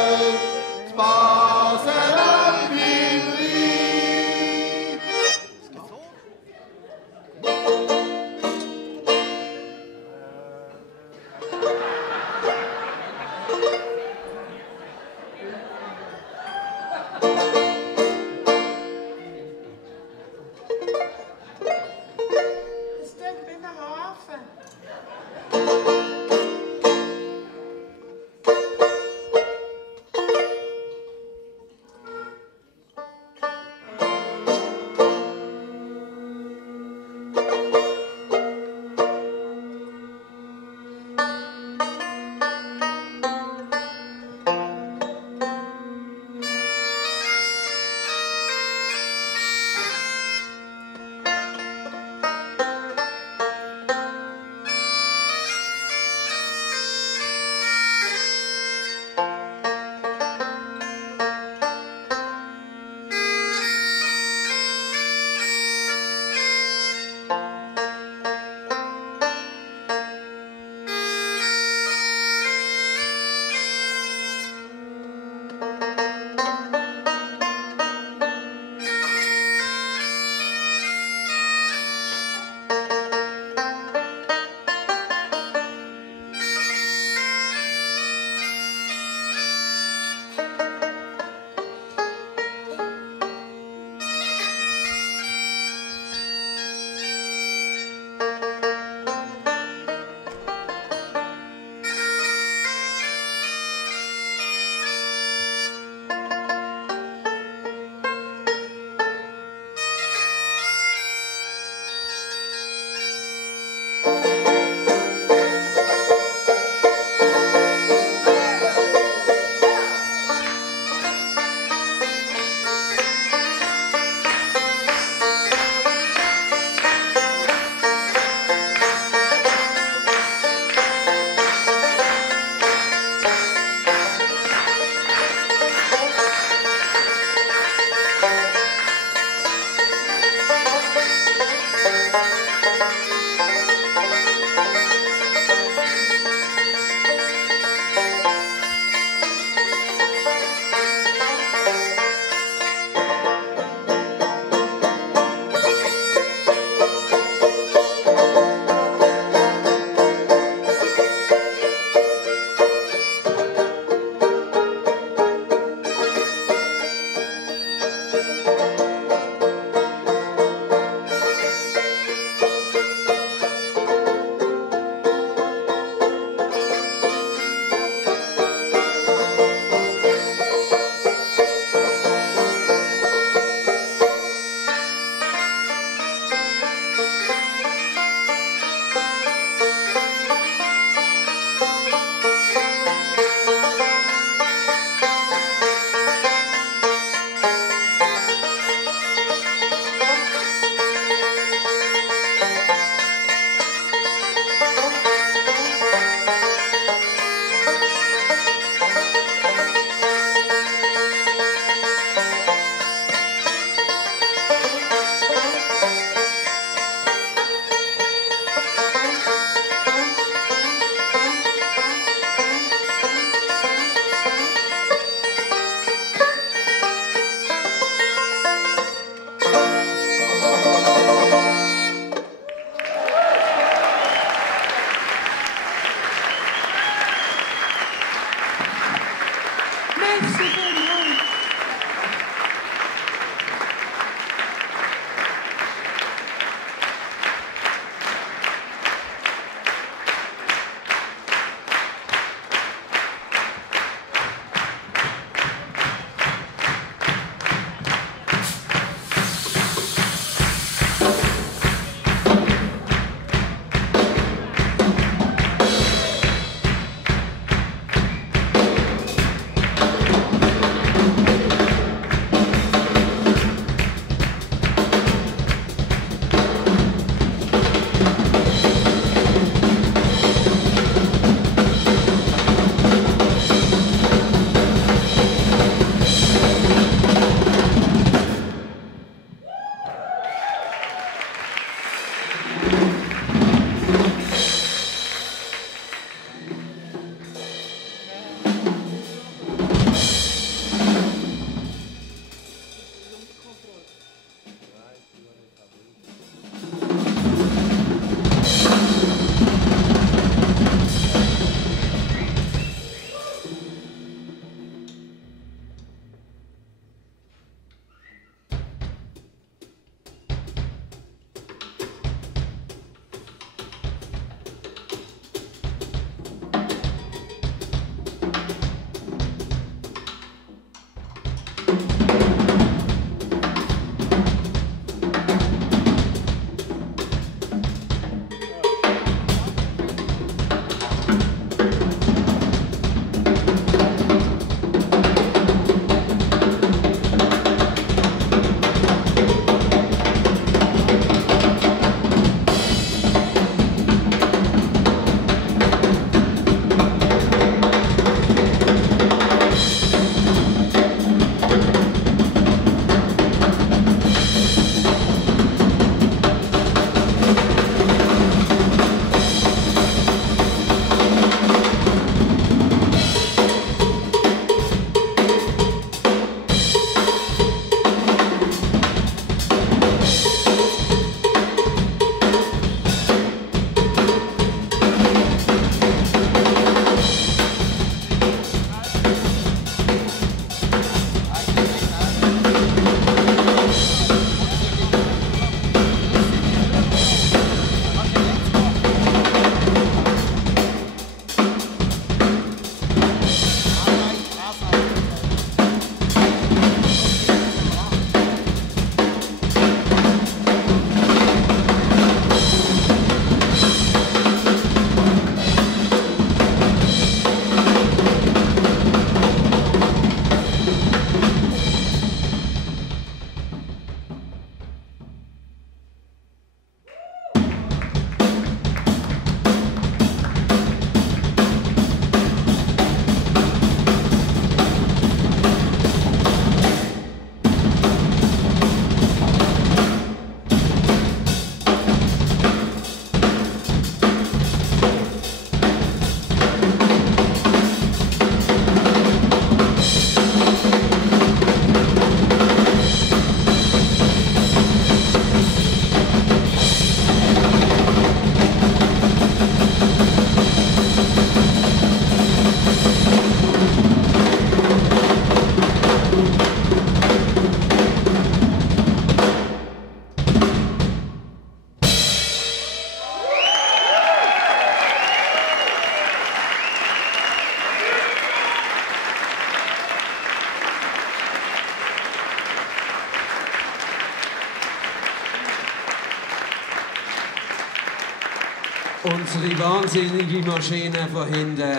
Unsere wahnsinnige Maschine von hinten.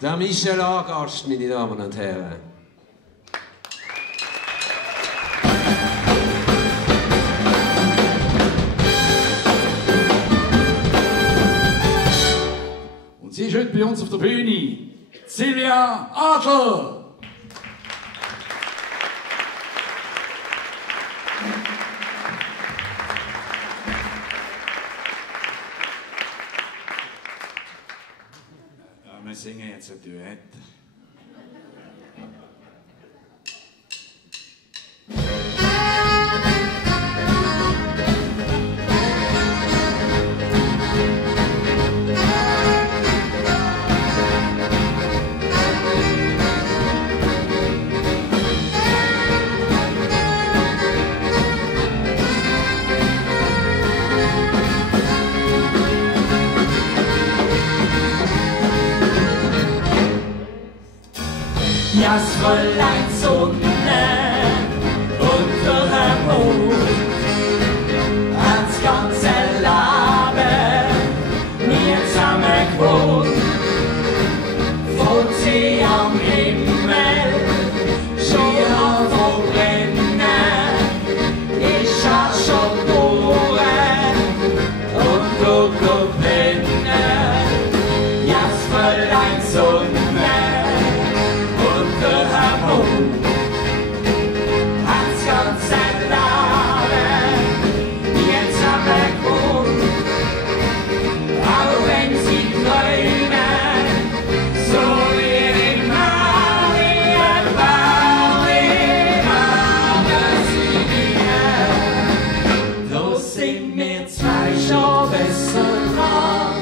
Der Michel Agast, meine Damen und Herren. Und sie ist heute bei uns auf der Bühne. Silvia Adler. Wir singen jetzt ein Duett. Das Fräulein Sonne unter dem Mond hat's ganze Leben nie zusammen gewohnt. Von sie am Himmel schon am Verbrennen ist schon durch und durchgebrennen. Das Fräulein Sonne hat's ganze Leben jetzt am Grund. Aber wenn sie träumen, so wie in Marien, da sind wir zwei schon besser dran,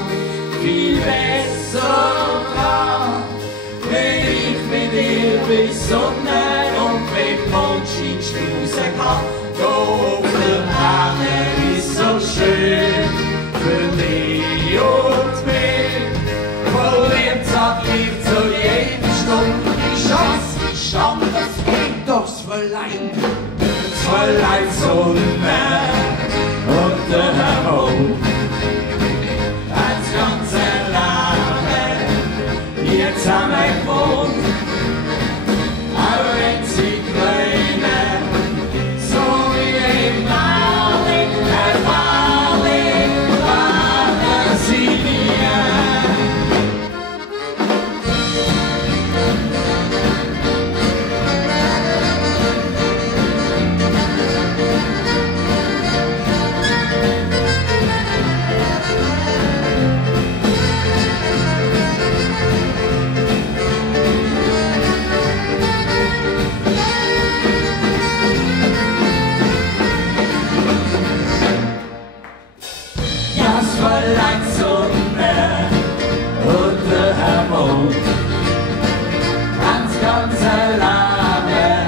viel besser dran. Wenn ich mit dir bis Sonne und wenn Mondschein schmusen kann, da auf der Erde ist so schön für dich und mich. Verliebt hat mich zu jeder Stunde, die Chance ist anders, geht durchs Verleih. Das Verleih Sonne und der Mond, das ganze Leben jetzt am Grund. Aber wenn sie träumen, so wie im Marling, warten sie mir. Das Fräulein Sonne und der Mond hat's ganze Leben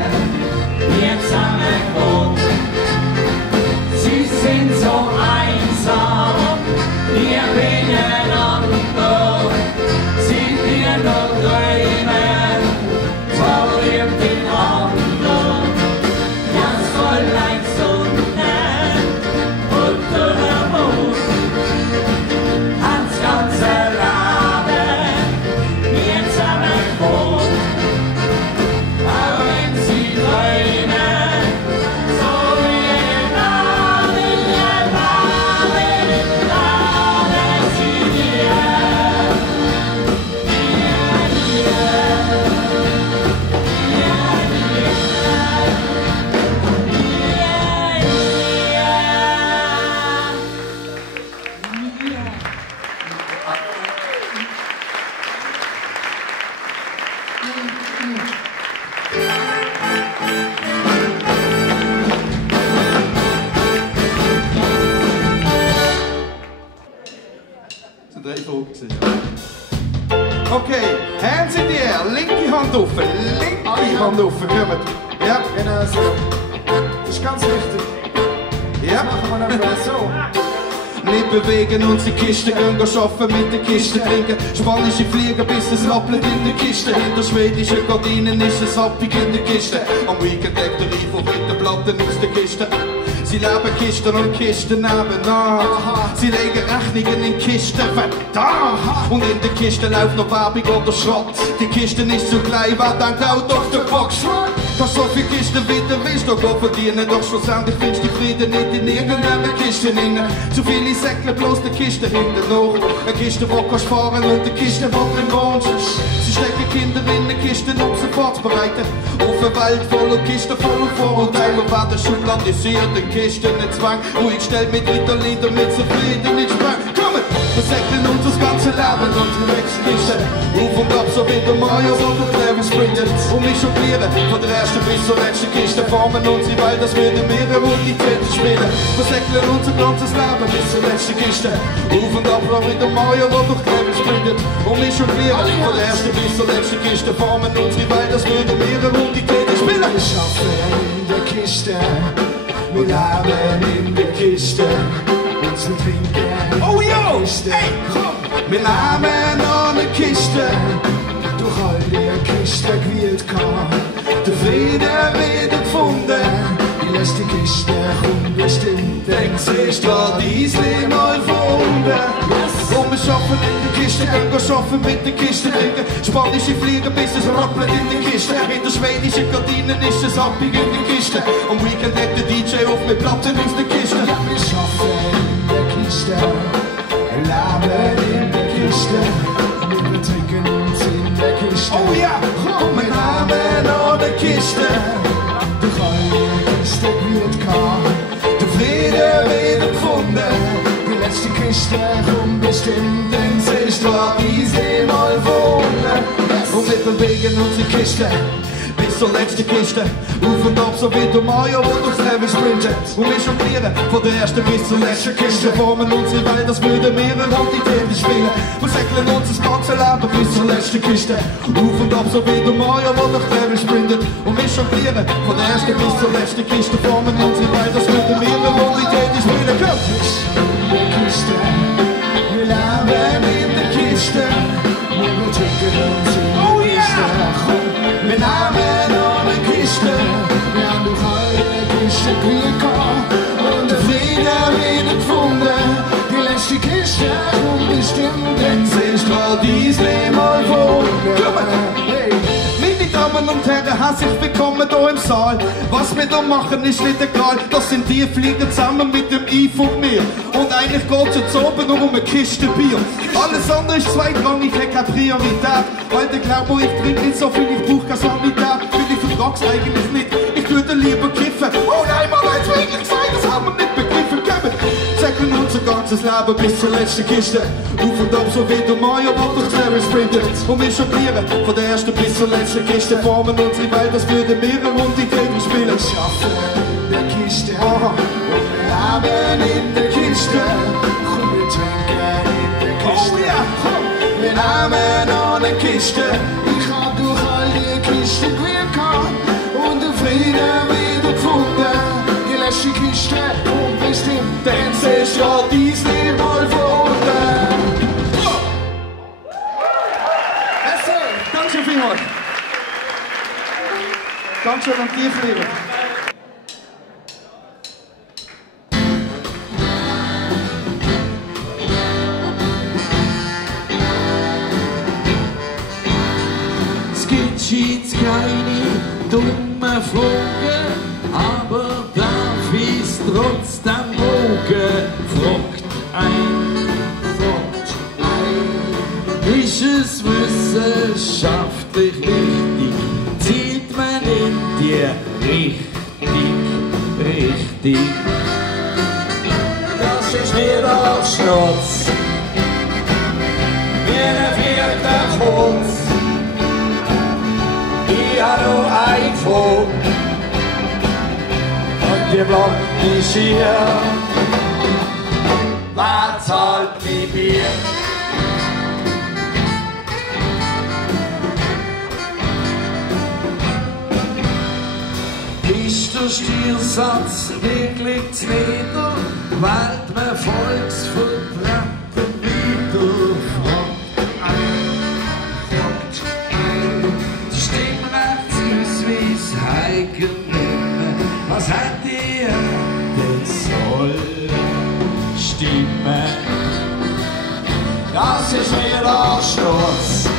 jetzt am Grund. Sie sind so einsam, wir beieinander, sie dir nur träumen, verliebt in anderen. Das Fräulein Sonne und der Mond hat's ganze Leben jetzt am Grund. Aber wenn sie träumen, so wie in Marien, warten sie mir. Das sind 3 Fragen. Okay, Hands in the air, linke Hand offen, linke Hand offen, kommt. Ja, Genau so. Das ist ganz wichtig. ja. Machen wir dann so. Nicht bewegen und die Kiste gehen arbeiten mit der Kiste trinken. Spanische Fliegen bis es rappelt in der Kiste. Hinter schwedischen Gardinen ist es happig in der Kiste. Am Weekend deckt der Ivo mit den Platten aus der Kiste. Sie Sie leben Kisten und Kisten nebeneinander. Sie legen Rechnungen in Kisten, verdammt! Und in der Kiste läuft noch Werbung oder Schrott. Die Kiste ist zu klein, wer denkt auch doch der Box. Dass so viele Kisten wieder willst, doch Gott verdienen. Doch schlussendlich findest du Frieden nicht in irgendeiner Kiste innen. Zu viele Säckle, bloß die Kiste hinten noch. Eine Kiste, wo kannst fahren und eine Kiste, wo drin wohnst. Sie stecken Kinder in eine Kiste, um sie vorzubereiten. Auf eine Welt voller Kisten, voller Vorurteile. Und werden schubladisiert, in Kisten nicht Zwang. Ruhig stellt mit Ritalin, damit zufrieden nicht sprang. Kommen! Wir säckeln uns das ganze Leben und die Wechselkiste. Auf und ab, so wie der Mario oder Clever sprintet. Und mich schockieren, von der ersten bis zur letzten Kiste. Formen uns die Welt, das würde mehrere Realitäten spielen. Wir säckeln unser ganzes Leben bis zur letzten Kiste. Auf und ab, so wie der Mario oder Clever sprintet. Und mich schockieren, von der ersten bis zur letzten Kiste. Formen uns die Welt, das würde mehrere Realitäten spielen. Wir schaffen in der Kiste, wir leben in der Kiste. Und wir trinken Oh yo! Kiste. Hey, komm! Wir leben an der Kiste, durch all die Kiste gewählt kann. Der Frieden wieder gefunden, die letzte Kiste kommt bestimmt. Denk sich da diesel mal verunten. Und wir schaffen in der Kiste, gehen wir schaffen mit der Kiste trinken. Spanische Fliegen bis es rappelt in der Kiste. In der schwedischen Gardinen ist es happig in der Kiste. Am Weekend legt der DJ auf mit Platten aus der Kiste. Ja, wir schaffen in der Kiste, leben in der Kiste. Wir trinken uns in der Kiste. Oh ja! Und wir leben an der Kiste, durch all die Kiste gewählt kann. Der Frieden wieder gefunden, die letzte Kiste kommt bestimmt, denn sie ist da diese mal verbunden. Und wir bewegen uns in Kiste bis zur letzten Kiste. Auf und ab, so wie der Mario, wo durchs Leben sprintet. Und wir jonglieren von der ersten bis zur letzten Kiste. Formen unsere Welt, das würde mehrere Realitäten spielen. Wir säckeln uns das ganze Leben bis zur letzten Kiste. Auf und ab, so wie der Mario, wo durchs Leben sprintet. Und wir jonglieren von der ersten bis zur letzten Kiste. Formen unsere Welt, das würde mehrere Realitäten spielen. Komm! In der Kiste, wir leben in der Kiste, wir trinken uns in der Kiste. Wir nehmen an der Kiste, wir haben durch alle Kiste gewählt und der Frieden wieder gefunden. Die letzte Kiste kommt bestimmt, denn sie ist da diesmal mal verbunden. Hey. Meine Damen und Herren, herzlich willkommen hier im Saal. Was wir da machen, ist nicht egal. Das sind die Fliegen zusammen mit dem Yves und mir. Und eigentlich geht es jetzt oben nur um eine Kiste Bier. Alles andere ist zweitrangig, hat keine Priorität. Weil der glaubt mir, ich trinke nicht so viel, ich brauche keine Sanität. Weil ich vertrag's eigentlich nicht, ich würde lieber kiffen. Oh nein, Mann, jetzt wirklich gesagt, das haben wir nicht begriffen. Kommen, säckeln unser ganzes Leben bis zur letzten Kiste. Auf und ab, so wie der Mario, wo durchs Leben sprintet. Und wir jonglieren von der ersten bis zur letzten Kiste. Formen unsere Welt, das würde mehrere Realitäten spielen. Wir schaffen in der Kiste, und wir leben in der Kiste. Und wir trinken in der Kiste. Oh ja, komm! Wir nehmen an der Kiste. Ich hab durch all die Kisten gewählt und den Frieden wieder gefunden. Die letzte Kiste kommt bestimmt, denn sie ist ja diesmal mal verbunden. Danke vielmals. Danke an dich, Lieber. Es gibt jetzt keine dummen Fragen, aber darf ich's trotzdem wogen? Fragt ein. Ist es wissenschaftlich wichtig? Zielt man in die richtig? Das ist nicht als Schnurz, wie ein vierter Kurz. Ich hab nur ein Frage, und die bleibt nicht hier. Wer zahlt die Bier? Ist der Stiersatz wirklich nieder, wählt man Volksvertreter wieder? Fragt ein, die Stimmrechtsausweis heigen nehmen. Was hat ihr denn ist wieder Schluss.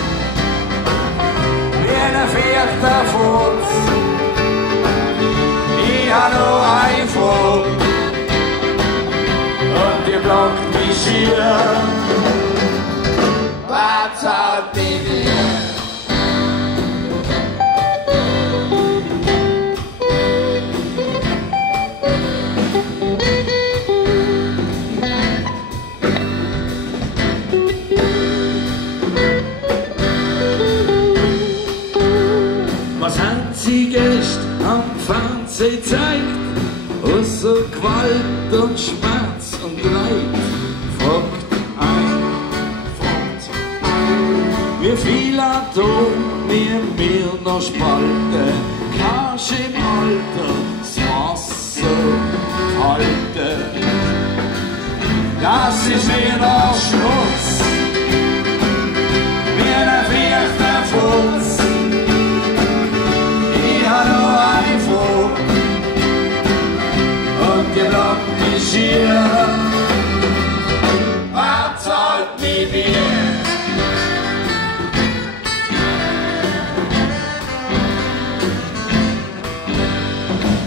Wie ein vierter Fuß. Ich hab nur ein Frage und die blockt mich hier. Was hat die dir? Was haben Sie gestern am Fernsehen gezeigt? Außer Gewalt und Schmerz und Leid. Fragt ein, wie viel Atom wir noch spalten. Kannst im Alter das Wasser halten. Das ist wieder Schluss. Wie ein vierter Fuß. Ich hab nur ein Frage und die blockt mich hier. Was zahlt mich Bier?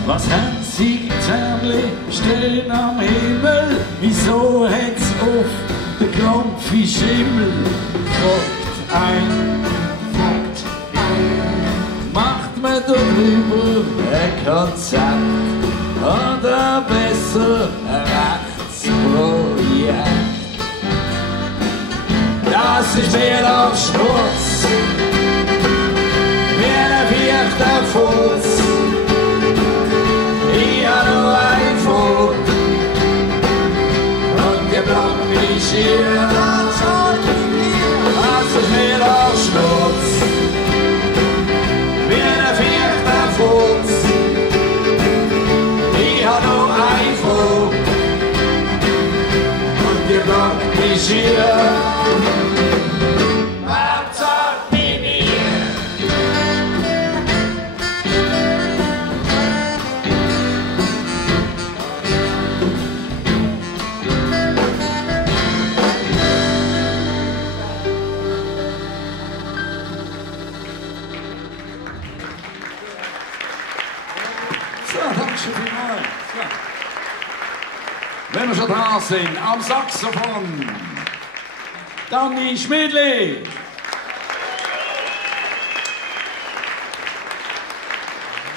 Was haben Sie Zerrli stehen am Himmel? Wieso hat's auf den Krampf Schimmel? Fragt ein. Macht man darüber ein Konzept oder besser ein Rechtsprojekt? Das ist wieder Schmutz, wie ein vierter Fuß. Ich hab nur ein Fuß und die blockt mich hier. Das ist wieder Schmutz. Wie ein vierter Fuß. Ich hab nur ein Fuß und die blockt mich hier. Was sagt die mir? So, danke schön vielmals. So. Wenn wir schon dran sind, am Saxophon, Dani Schmidli.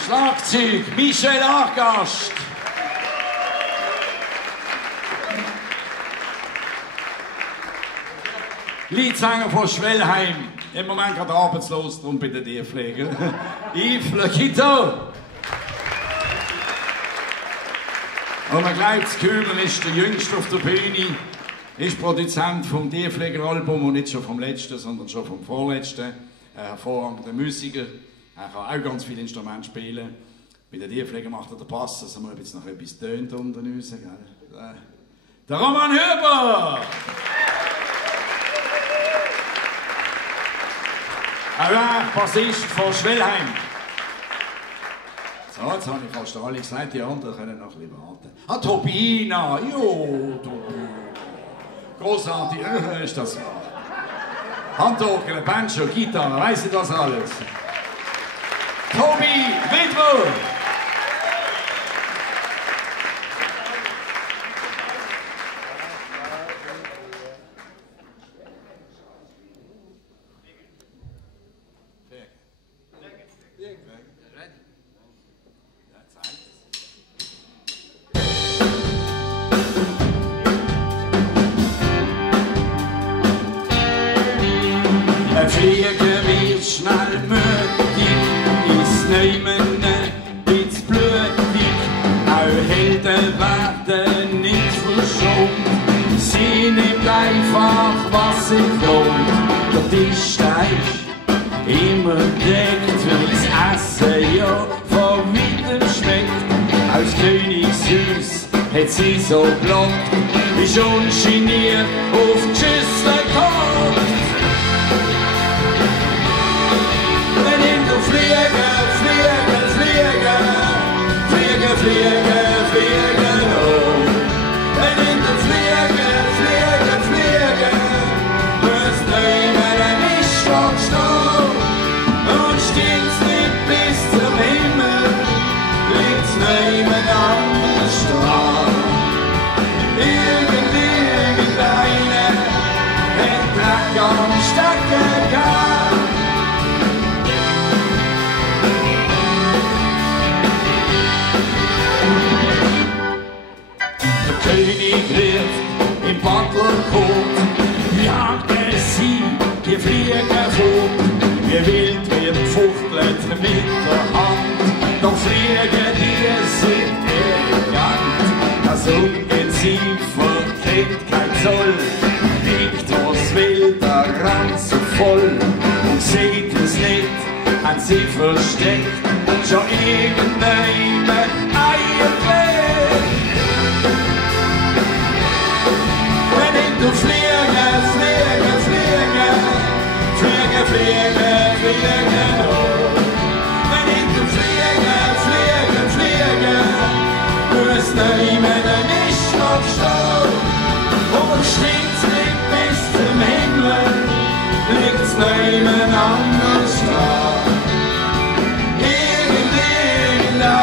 Schlagzeug, Michel Argast. Leadsänger von Schwellheim. Im Moment gerade arbeitslos, darum bitte die Pflege. Yves Lequito. Und man glaubt, Kübel ist der Jüngste auf der Bühne, ist Produzent vom Tierpfleger-Album und nicht schon vom letzten, sondern schon vom vorletzten. Ein hervorragender Musiker, er kann auch ganz viele Instrumente spielen. Bei den Tierpfleger macht er den Bass, dass er mal jetzt noch etwas tönt unter uns. Gell? Der Roman Hüber! Auch er, Bassist von Schwellheim. So, jetzt habe ich fast alle gesagt, die anderen können noch ein bisschen warten. Ah, Tobina, jo, Tobina. Großartig, ist das wahr. Handorgel, Banjo, Gitarre, weiss ich das alles. Tobi Widmer. Fliegen wir schnell mütig, ins Nehmen ins Blutig. Auch Helden werden nicht verschont. Sie nimmt einfach, was sie lohnt. Der Tisch ist immer deckt, weil das Essen ja von weitem schmeckt. Aus Königshäus hat sie so blockt, ist ungeniert auf die Schüssel gekocht. Fliegen, fliegen, fliegen, fliegen, fliegen, fliegen, oh. Wenn in der Fliegen, fliegen, fliegen, König wird im Butlerkot. Jagt es sie, die fliegen fort, wie wild wird fuchtelt mit der Hand. Doch fliegen die sind elegant, das Ungeziefer kennt kein Zoll, liegt was will der Ranze voll und seht es nicht, hat sie versteckt, schon irgendeine Eierweg. Wenn ich du fliege, fliege, fliege, fliege, fliege, fliege, oh. Wenn ich du fliege, fliege, fliege, müsst ihr jemanden nicht aufstehen. Und steht's nicht bis zum Himmel, liegt's neben anders da. Irgendeiner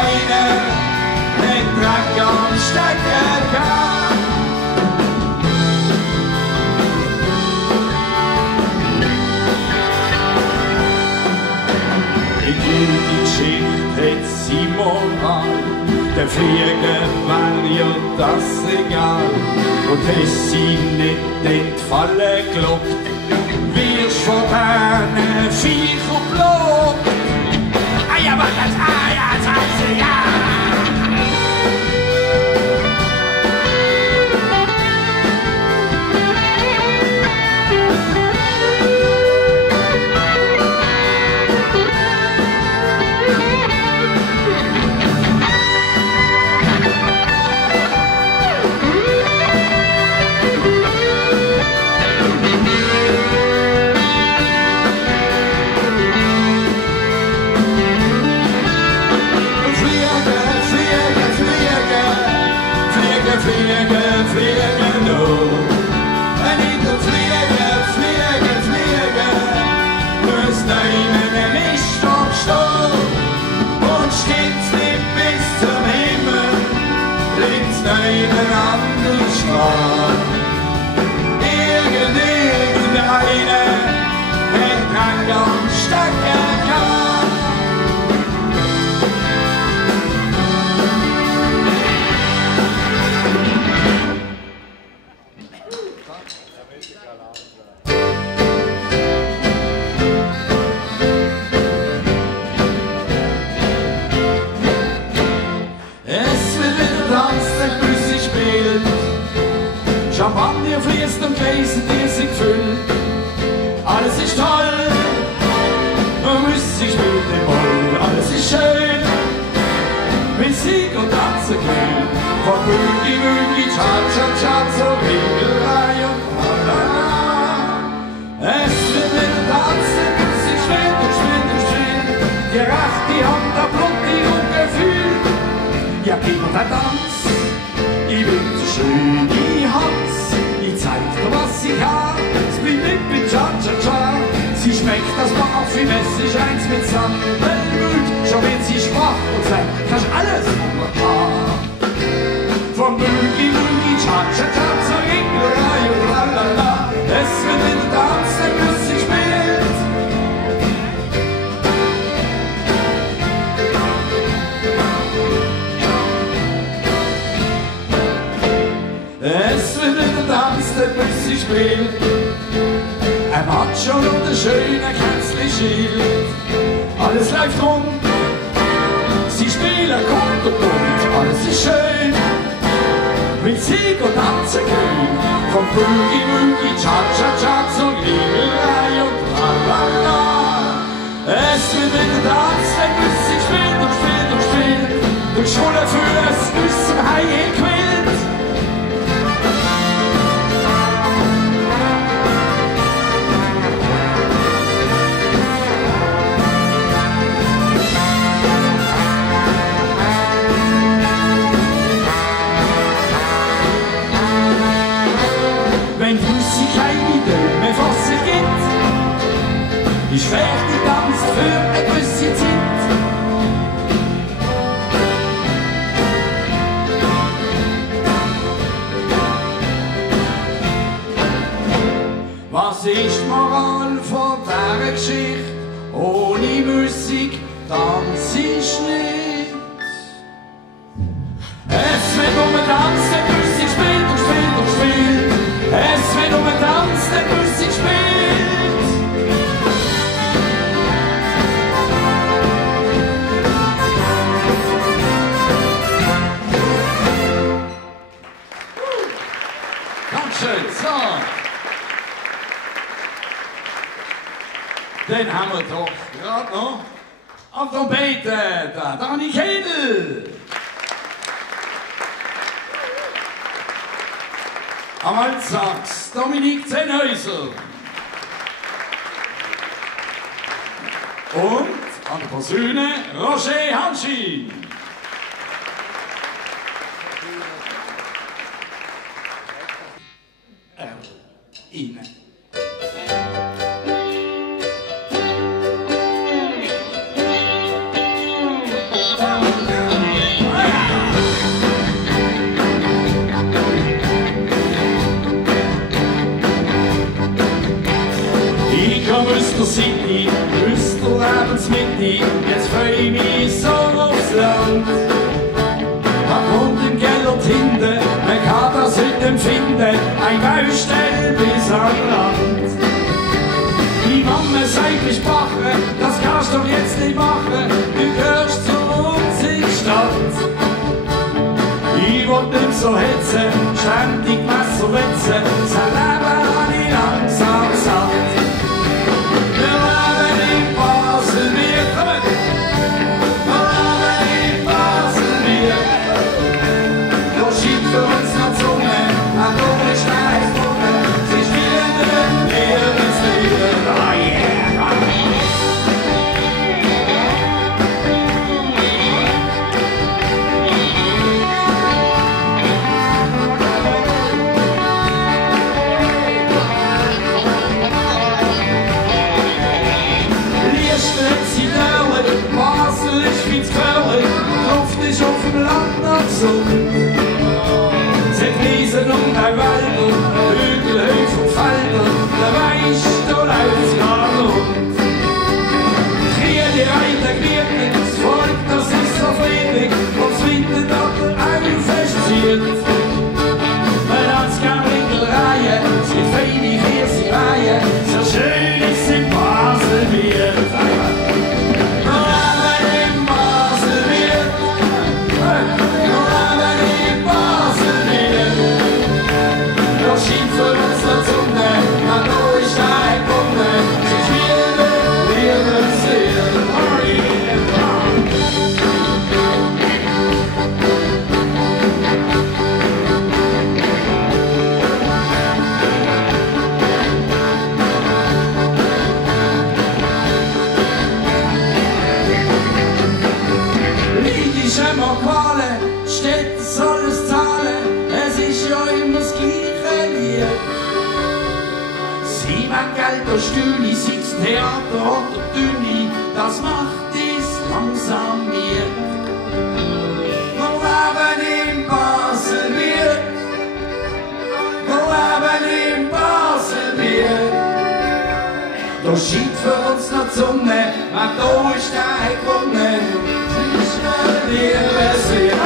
den Dreck am Stecken kann. In jeder Geschichte hat sie Moral, der Flieger war ja das egal. Und ist sie nicht in die Falle gelockt, wirst von diesen Viechern blockt. Ja, was das ja, sagst du ja. Fliege, fliege, no. Wenn ich du fliege, fliege, fliege, müsst ihr ihnen nicht aufstehen. Und steht's nicht bis zum Himmel, liegt's neben anderen Strahl. Irgendeiner hat Drang am Stecken gehabt. Champagner fließt und Gläser, die sich füllen. Alles ist toll, Musik spielt im Moll. Alles ist schön, Musik und Tanzen kühl. Von Boogie, Boogie, Cha-Cha-Cha zur Regelei und Tralala. Es wird wieder tanzen, Musik spielt und spielt und spielt. Die rechte Hand, der blutig und gefühlt. Ja, gib mir den Tanz, ich bin so schön, ich hab's. Ich zeig dir, was ich hab. Split mit Cha-Cha-Cha. Sie schmeckt das Parfüm, es ist eins mit Sandelmut. Schon wenn sie sprach und sagt, kannst alles wunderbar. Vom Boogie, Boogie, Cha-Cha-Cha zur Ringelei und lalala. Es wird in der Tanz, der Musik spielt. Es wird in der Tanz, der Musik spielt. Ein Macho und ein schöner Kätzli-Schild. Alles läuft rund, sie spielen Kund und bunt. Alles ist schön, mit Sieg und Tanzen grün. Vom Boogie, Boogie, Cha-Cha-Cha zur Regelei und Tralala. Es wird in der Tanz, der Musik spielt und spielt und spielt. Durch Schule für es Wissen heim quillt. Wenn Musik keine Idee mehr von sich gibt, ist fertig ganz für eine gewisse Zeit. Was ist die Moral von dieser Geschichte? Ohne Musik tanzt ist nicht. Es wird um den Tanz, der Musik spielt. Den haben wir doch gerade noch. Am Trompete, der Dani Kedel. Am Altsax, Dominik Zenhäuser. Und an der Posaune, Roger Hanschin. Ihnen. Öster City, Öster Lebensmitte, jetzt freu ich mich so aufs Land. Man kommt im Gellert hinten, man kann das heute empfinden, ein Baustell bis an Land. Die Mama sagt, ich mache, das kannst du doch jetzt nicht machen, du gehörst zu uns in die Stadt. Ich wollt nicht so hetzen, ständig Messer wetzen, sein Leben hab ich langsam satt. Sind Riesen und ein Wald und Hügel, Höfe und Falter, der Weich, da läuft's gerade rund. Kriege die Reiter gliedlich, das Volk, das ist so friedlich, und das Winterdoppel ein Fest zieht. Weil als Garringelreihe, es gibt wenig hier, sie Reihe, so schön ist in Basel wird. Stühli, sitzt Theater oder Dünni, das macht es langsam mir. Wir leben in Baselbiet, wir leben in Baselbiet. Da scheint für uns noch die Sonne, man da ist der gewonnen, zwischen dir besser.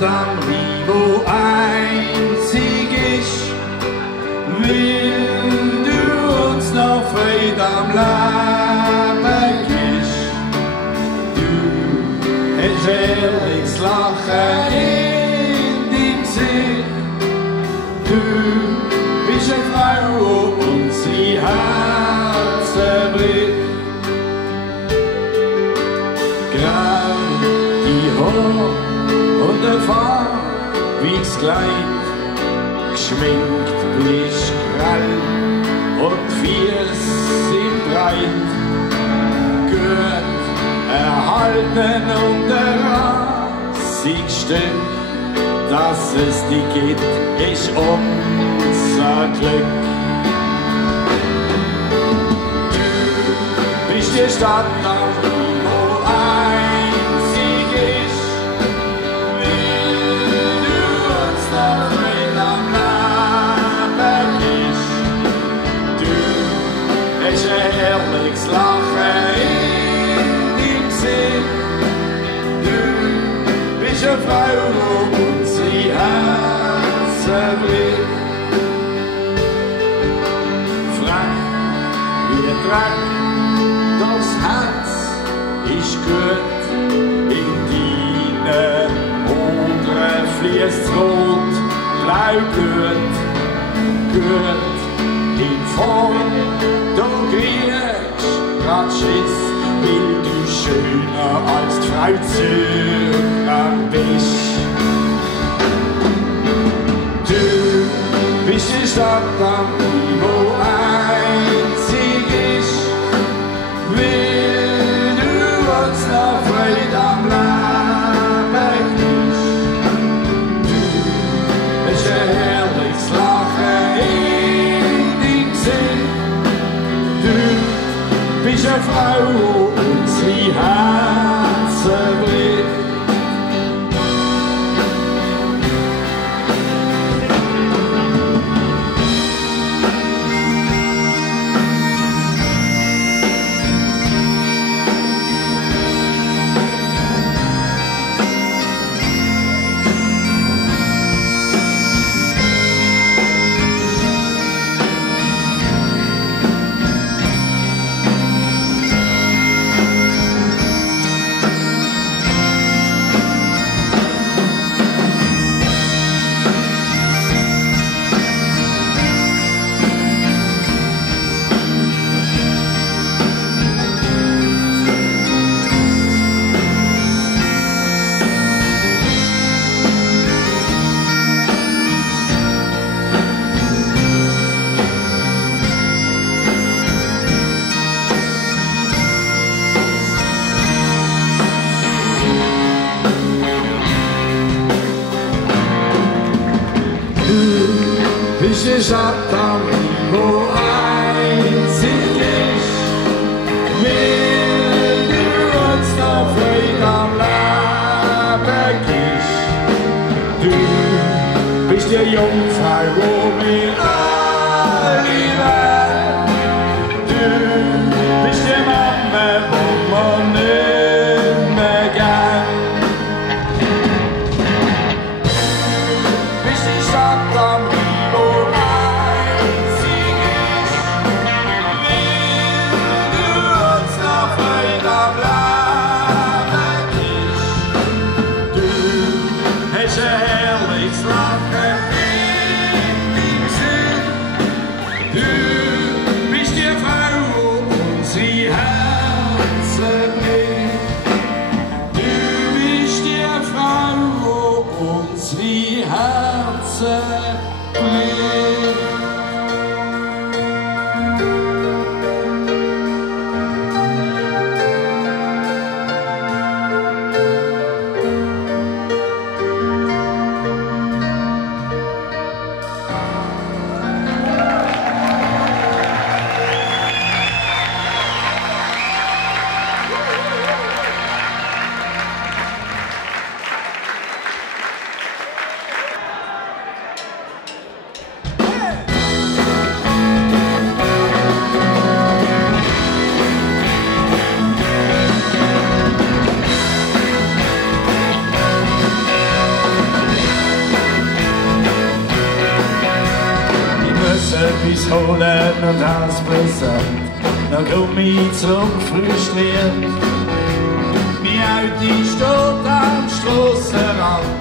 Amsterdam wie wo einzig ist, will du uns noch Freude am Leben gibst. Du hast ehrliches Lachen in deinem Gesicht, du bist eine Frau, die unsere Herzen bricht. Und der farbiges Kleid, geschminkt bist grell und Fies sind breit, gut erhalten und der rassigste, dass es die gibt, ist unser Glück. Du bist die Stadt am herrliches Lachen in deinem Gesicht. Du bist eine Frau, die unsere Herzen bricht. Frech wie ein Dreck, das Herz ist gut. In deinen Augen fließt rot, blau Blut, gut in Form. Du kriegst grad Schiss, weil du schöner als die Frau Zürcher bist. Du bist die Stadt am wo einzig ist, will du uns noch Freude am Leben gibst. Du bist ein herrliches Lachen in deinem Gesicht. Du bist eine Frau, die unsere Herzen bricht. Bist die Stadt am wo einzig ist, will du uns noch Freude am Leben gibst. Du bist die Jungfrau, wo wir alle werden. Du bist die Mama, wo man nicht mehr gern. Bist die Stadt am etwas holen und als Präsent dann komm ich zurück frustriert. Mein Auto steht am Strassenrand,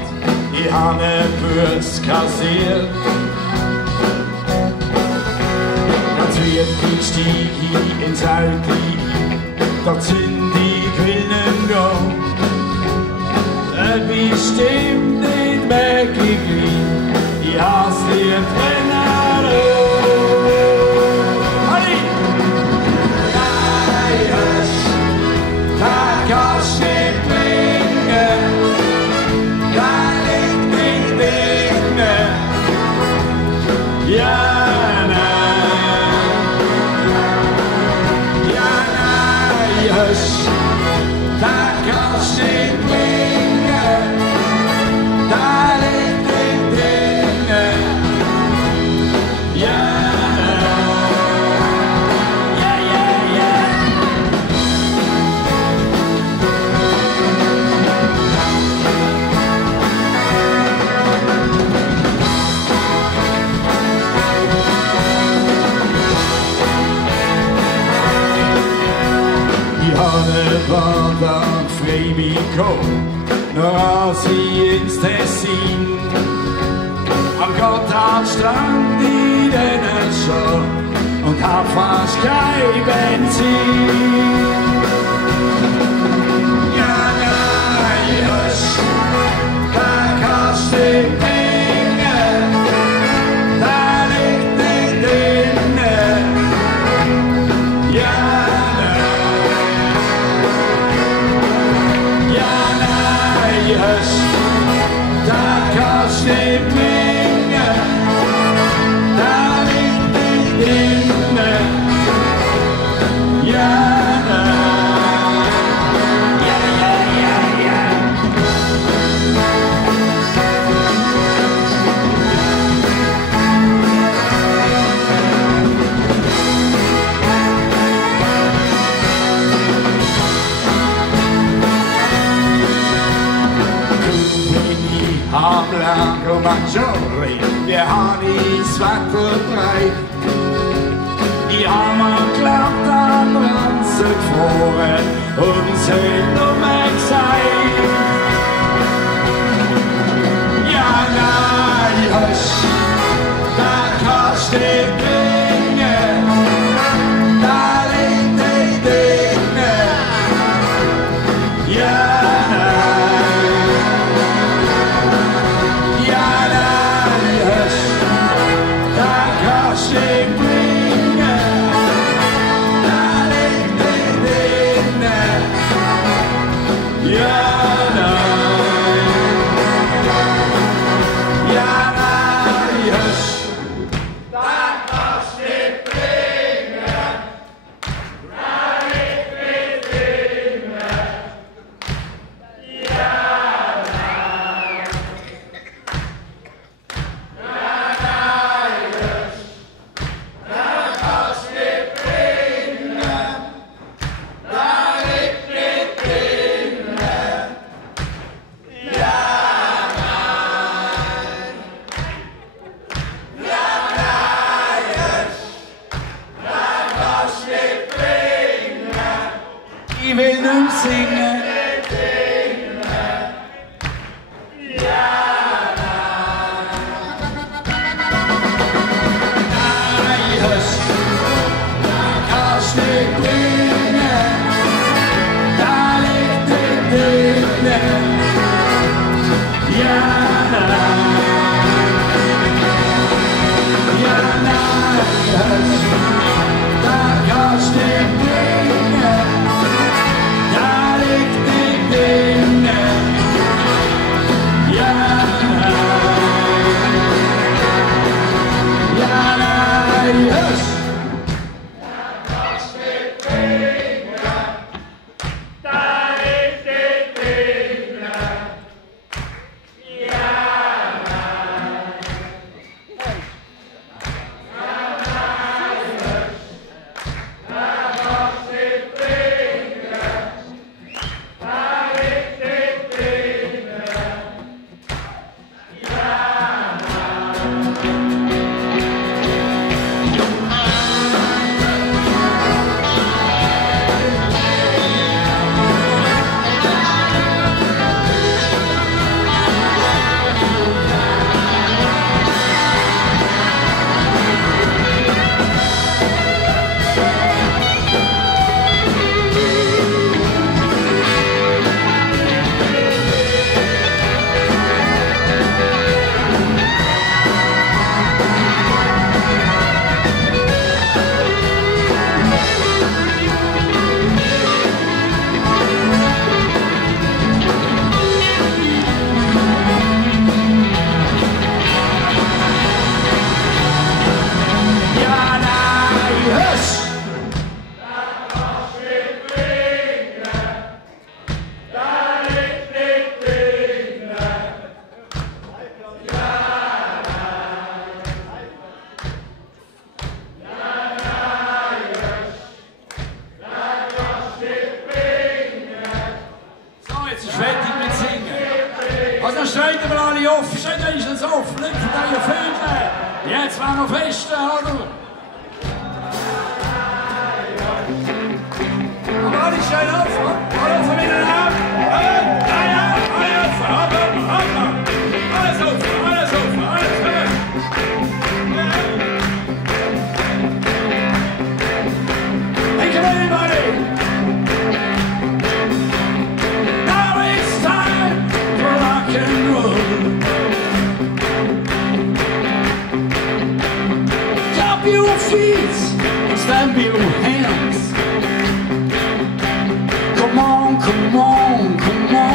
ich habe einen Bus kassiert. Ganz wirklich stieg ich ins Auto ein, dort sind die Quillen gegangen. Etwas stimmt nicht wirklich, ich hasse die Trainer. Da kannst du nicht bringen, da liegt nicht drinnen. Ja, nein, husch, da kannst du nicht bringen, da liegt nicht drinnen. Ja. War dann Freiburg gekommen, noch als ich ins Tessin. Am Gotthardstrand in den schon und hab fast kein Benzin. Ja, nein, husch, da kannst du nicht bringen, da liegt nicht drinnen. Ja. Da kannst du nicht bringen, da liegt nicht drinnen. Ja, am Lago Maggiore, wir haben das Wetter breit. Ich hab mir geglaubt, an Ranzen gefroren und es hat nur mehr gesagt. Ja, nein, husch, da kannst du nicht bringen, da liegt nicht drinnen. Ja, ich will nicht mehr singen. Nein, husch, da kannst du nicht bringen, da liegt nicht drinnen. Ja, nein, husch, da kannst du nicht bringen. jetzt wollen wir festen, oder? Aber alle schön auf, alle von mir ab. Alles auf, alles auf, alles auf. Thank you, everybody. Now it's time for rock and roll. Clap your feet, stamp your hands. Come on, come on, come on.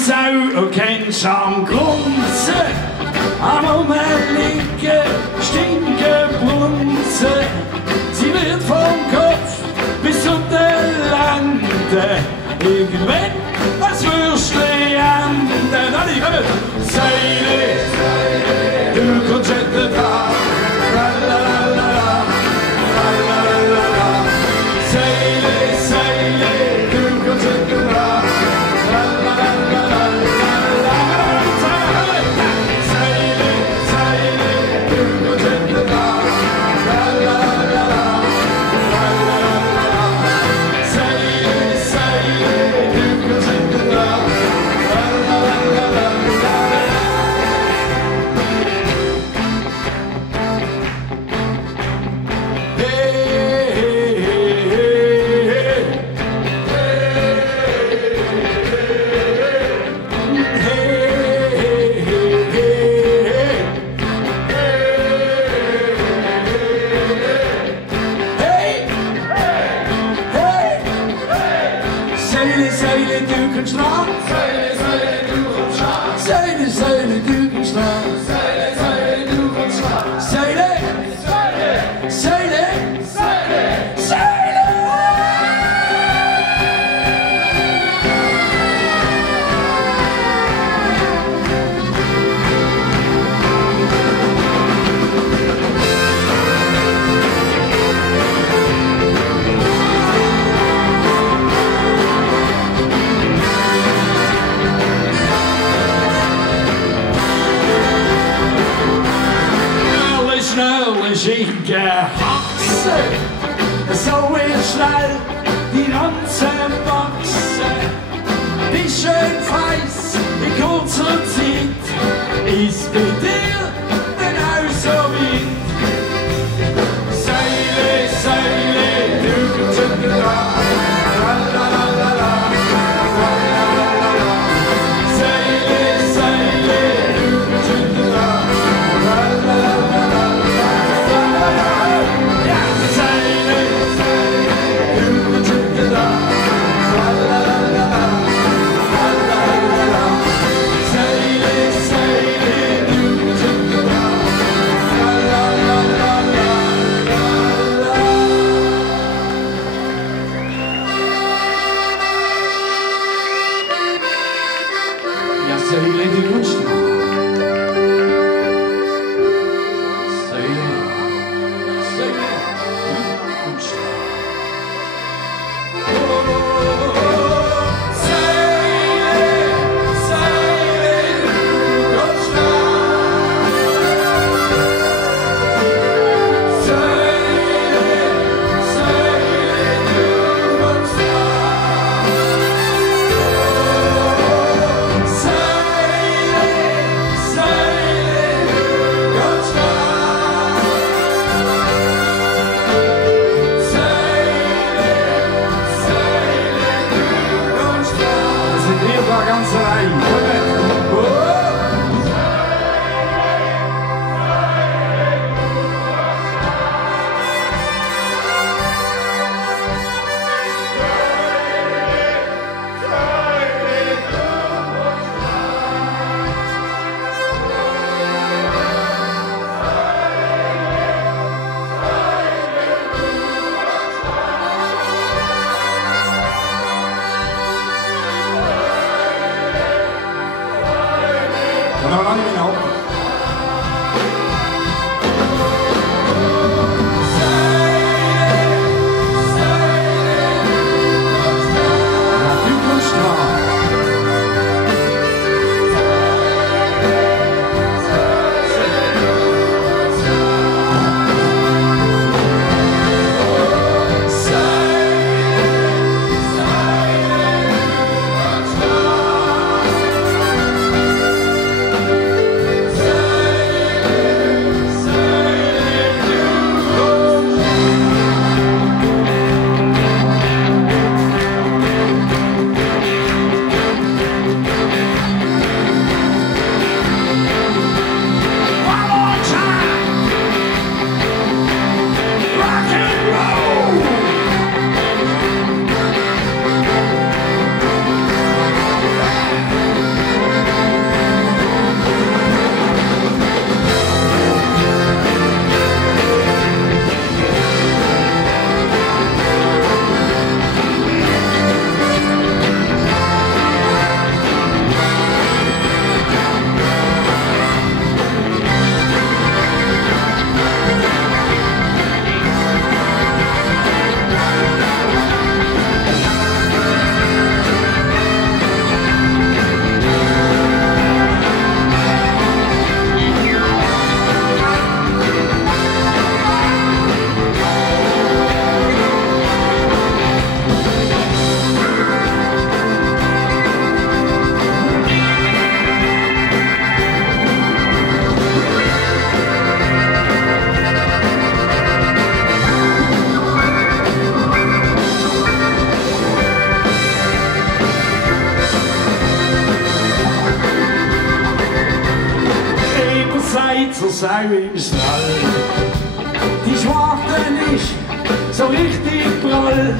Sau kennst am Grunzen, am Umliegen, stinken Brunzen. Sie wird vom Kopf bis zu den Lenden, irgendwann das Würstchen enden. Alle, kommen! Seile, du kommst nicht da. Lalalala, lalalala. Seile, Seile, du kommst nicht da. So ist schnell die Ranzen wachsen, wie schön weiß in kurzer Zeit ist bei dir genauso weit. Seile, Seile, du kommst nicht da. Seile, Seile, du kommst nicht da. Say Sau im Stall. Die Schwarte ist so richtig prall.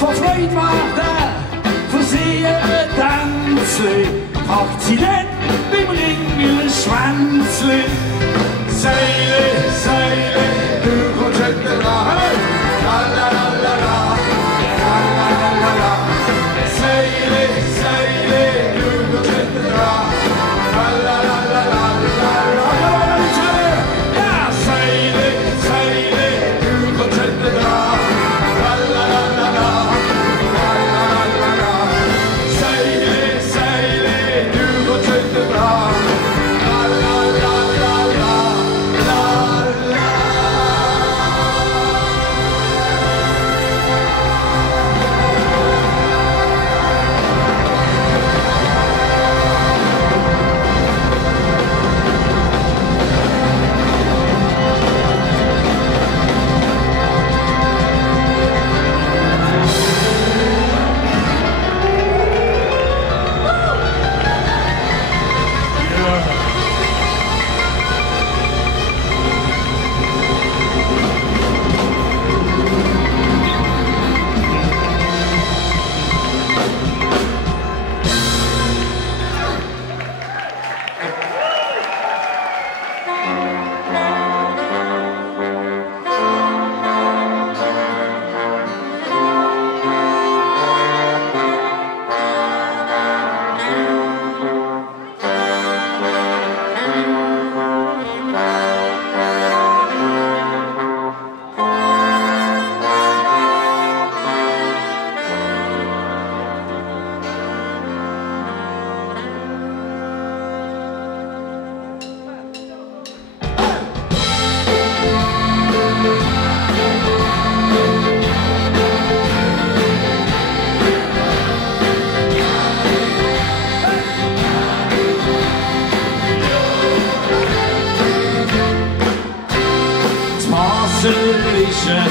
Vor Freude macht für sie ein Tänzli. Packt sie dann beim Ring ein Schwänzli. Seile, Seile, du kommst nicht dran. La la la la la, la la la la la. Seile, Seile, du kommst nicht dran. La la la la la, la la la la. Ja, Seile, Seile, du kommst nicht dran. La la la la la, la la la la. Seile, Seile, du kommst nicht dran. La la la la la, la la.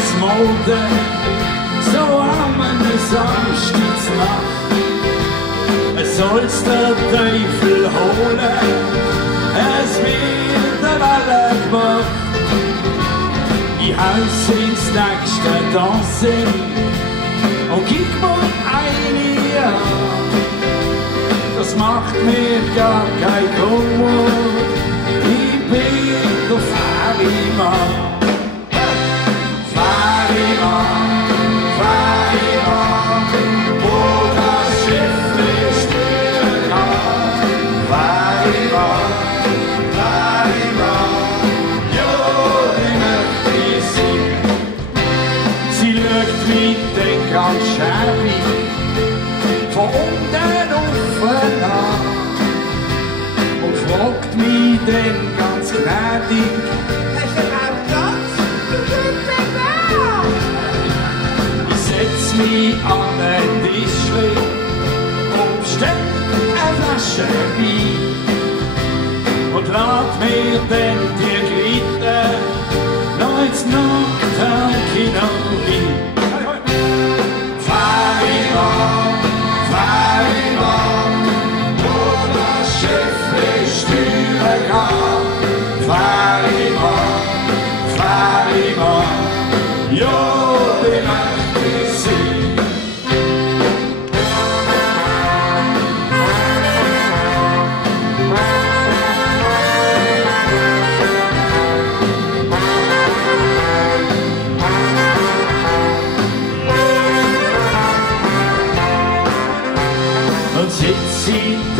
Ist Mode, so am Samstagsnacht. Es soll's der Teufel holen, es wird der Welle gemacht. Ich haus ins nächste Dancing und kick mal eine an. Das macht mir gar kein Kummer, ich bin der Ferienmann. Ganz schäbig, von unten offen an und fragt mich dann ganz gnädig: Hast du auch Platz? Du bist da! Ich setz mich an den Tischli und stell eine Flasche Wein und lad mir dann die Glieder noch ins Nocturne-Kino rein.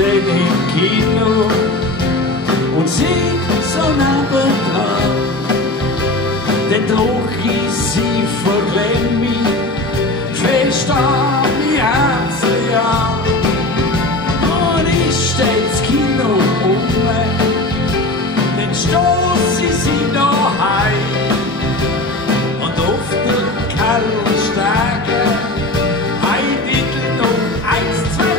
Im Kino und sing so nebendran, denn doch ist sie verklemm mich, fest an mein Herz an. Und ich steh ins Kino dann stoß ich sie noch heim und auf den Kellerstegen heidittel noch 1, 2, 3.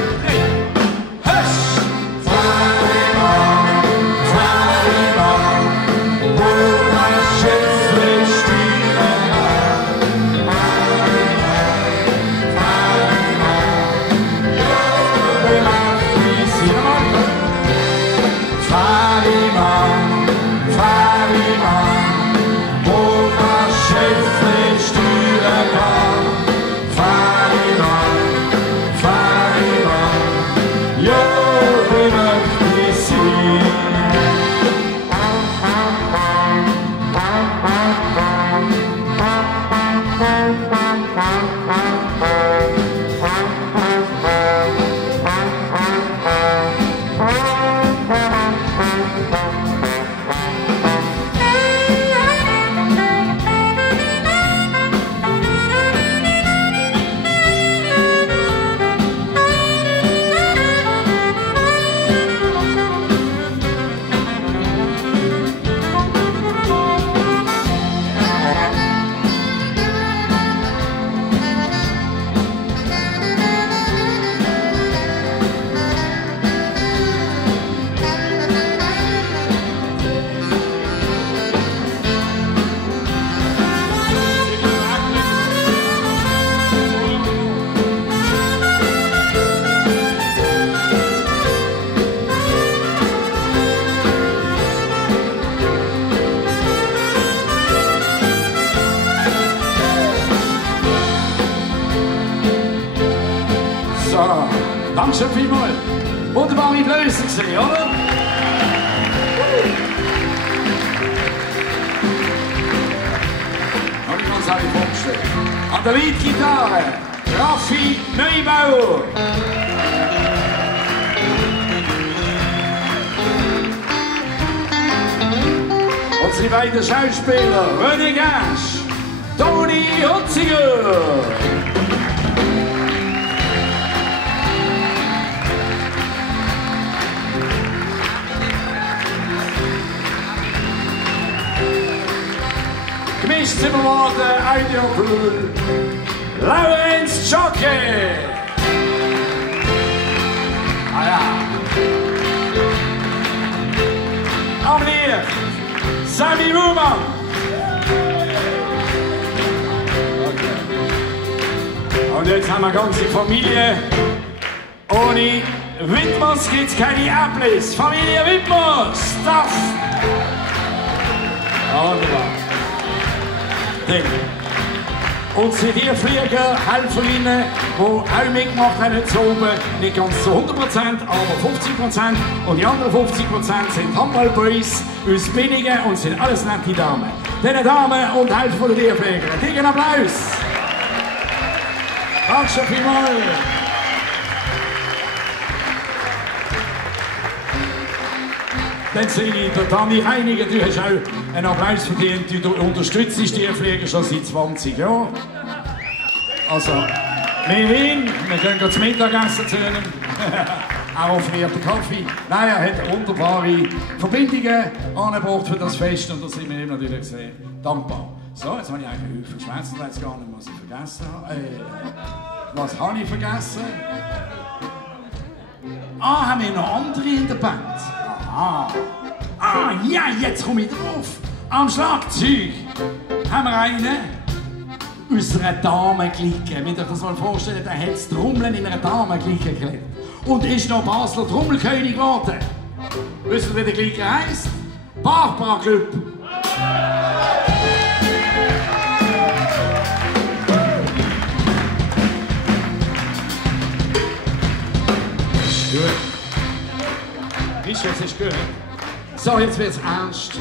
Dankeschön vielmals. Wunderbare Blöße gesehen, oder? Und ich kann es euch vorstellen. An der Leadgitarre, Raffi Neubauer. Unsere beiden Schauspieler, René Gasch, Toni Hutziger. Gemischt sind wir worden, Audiopool, Laurenz Jocke. Ah ja. Aber hier, Sammy Ruhmann. Okay. Und jetzt haben wir eine ganze Familie. Ohne Wittmers gibt es keine Apples. Familie Wittmers, Staff. Wunderbar. Und sind hier Flieger, Helferinnen, die auch mitgemacht haben heute oben, nicht ganz zu 100%, aber 50%. Und die anderen 50% sind Handballboys aus Binningen und sind alles nette Damen. Diese Damen und Helfer von der Tierpfleger. Einen dicken Applaus! Dankeschön vielmals! Dann sehe ich, der Dani Reiniger, du hast auch einen Applaus verdient. Du unterstützt die Tierpfleger schon seit 20 Jahren. Also, wir gehen zum Mittagessen zu ihnen. Auch offenierten Kaffee. Nein, er hat wunderbare Verbindungen angebracht für das Fest und da sind wir ihm natürlich sehr dankbar. So, jetzt habe ich eigentlich verschwätzt und weiß gar nicht, was ich vergessen habe. Was habe ich vergessen? Ah, haben wir noch andere in der Band? Ja, jetzt komme ich drauf. Am Schlagzeug haben wir einen aus einer Damenklicke. Wenn ihr euch das mal vorstellt, der hat das Trommeln in einer Damenklicke gelernt. Und ist noch Basler Trommelkönig geworden. Wisst ihr, wie der Clique heisst? Barbara Club. Ist gut. Ist jetzt ist gut. So, jetzt wird's ernst.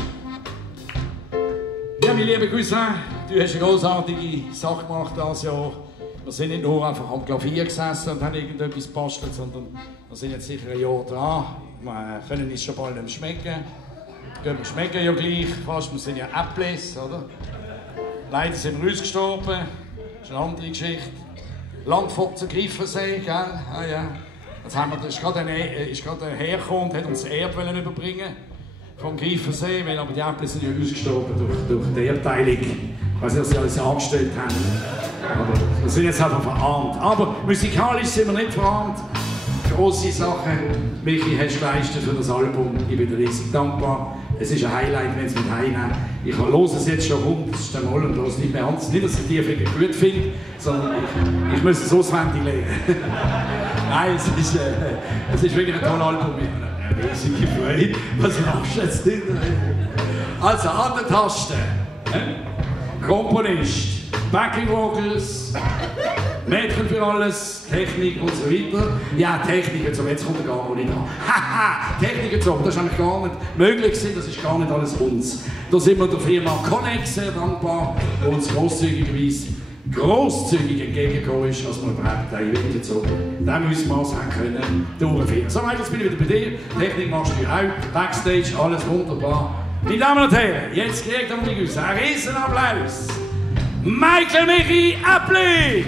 Ja, mein lieber Cousin, du hast eine großartige Sache gemacht dieses Jahr. Wir sind nicht nur einfach am Klavier gesessen und haben irgendetwas gebastelt, sondern wir sind jetzt sicher ein Jahr dran. Wir können uns schon bald nicht schmecken. Wir schmecken ja gleich fast, wir sind ja Apples, oder? Leider sind wir ausgestorben, das ist eine andere Geschichte. Landvogt zu Greifensee, gell? Ah, ja. Jetzt haben wir, ist gerade ein hergekommen und hat uns Erb überbringen vom Greifensee, weil aber die Äpfel sind ja ausgestorben durch die Erdteilung, weil sie das alles angestellt haben. Aber wir sind jetzt einfach verarmt. Aber musikalisch sind wir nicht verarmt. Grosse Sachen, Michi, hast du geleistet für das Album. Ich bin dir riesig dankbar. Es ist ein Highlight, wenn es mit heimnehmen. Ich höre es jetzt schon 100. Mal und höre es nicht mehr an. Nicht, dass ich die Tierpfleger gut finde, sondern ich muss es auswendig lernen. Nein, es ist wirklich ein tolles Album. Riesige Freude. Was machst du jetzt nicht? Also, an der Taste. Komponist, Backing Vocals, Mädchen für alles, Technik und so weiter. Ja, Technik und so, jetzt kommt er gar nicht an. Haha, Technik und so, das ist eigentlich gar nicht möglich gewesen, das ist gar nicht alles uns. Da sind wir der Firma Connex sehr dankbar, die uns grosszügig entgegengekommen ist, als wir überhaupt ein Event gezogen. Da müssen wir es auch können durchführen. So, jetzt bin ich wieder bei dir. Technik machst du auch, Backstage, alles wunderbar. Meine Damen und Herren, jetzt kriegt er mich aus. Ein riesen Applaus. Michael Michi Appli!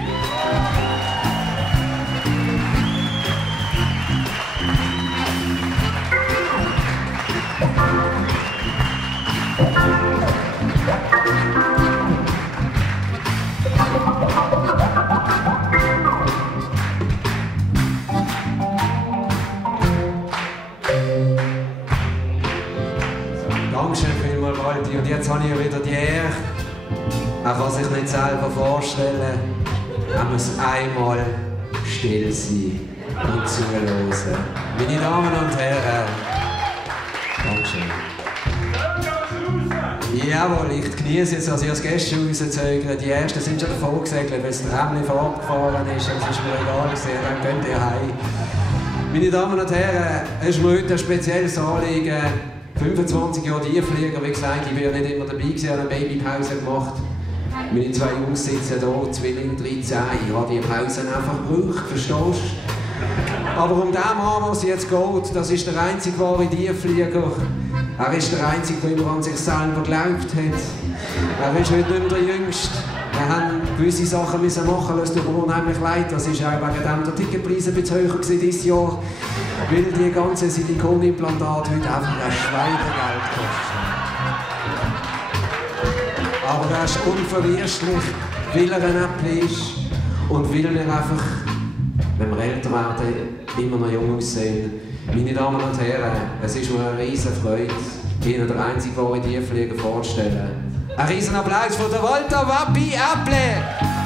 Dankeschön vielmals, Walti. Und jetzt habe ich wieder die Ehre. Er kann sich nicht selber vorstellen. Er muss einmal still sein und zuhören. Meine Damen und Herren, Dankeschön. Jawohl, ich genieße jetzt, dass ich als Gäste rauszögere. Die ersten sind schon davon gesegelt, weil das Tramli vorabgefahren ist. Das ist mir egal gewesen, dann könnt ihr heim. Meine Damen und Herren, es ist mir heute ein spezielles Anliegen. 25 Jahre Tiefflieger, wie gesagt, ich war nicht immer dabei gewesen, habe eine Babypause gemacht. Meine zwei Jungs sitzen hier, Zwillinge, 13. Ich habe die Pause einfach gebraucht, verstehst du? Aber um den Mann, was es jetzt geht, das ist der einzige wahre Tiefflieger. Er ist der Einzige, der immer an sich selber geglaubt hat. Er ist heute nicht mehr der Jüngste. Wir haben gewisse Sachen müssen machen, es tut mir unheimlich leid. Das ist auch wegen dem der Ticketpreis ein bisschen höher dieses Jahr. Weil die ganzen Silikonimplantate heute einfach ein Schweinegeld kosten. Aber er ist unverwirrstlich, weil er ein Äpfel ist und weil wir einfach, wenn wir älter werden, immer noch jung aussehen. Meine Damen und Herren, es ist mir eine riesen Freude, Ihnen der einzige wahre Tiefflieger vorzustellen. Ein riesen Applaus für den Walter Wappi Äpple!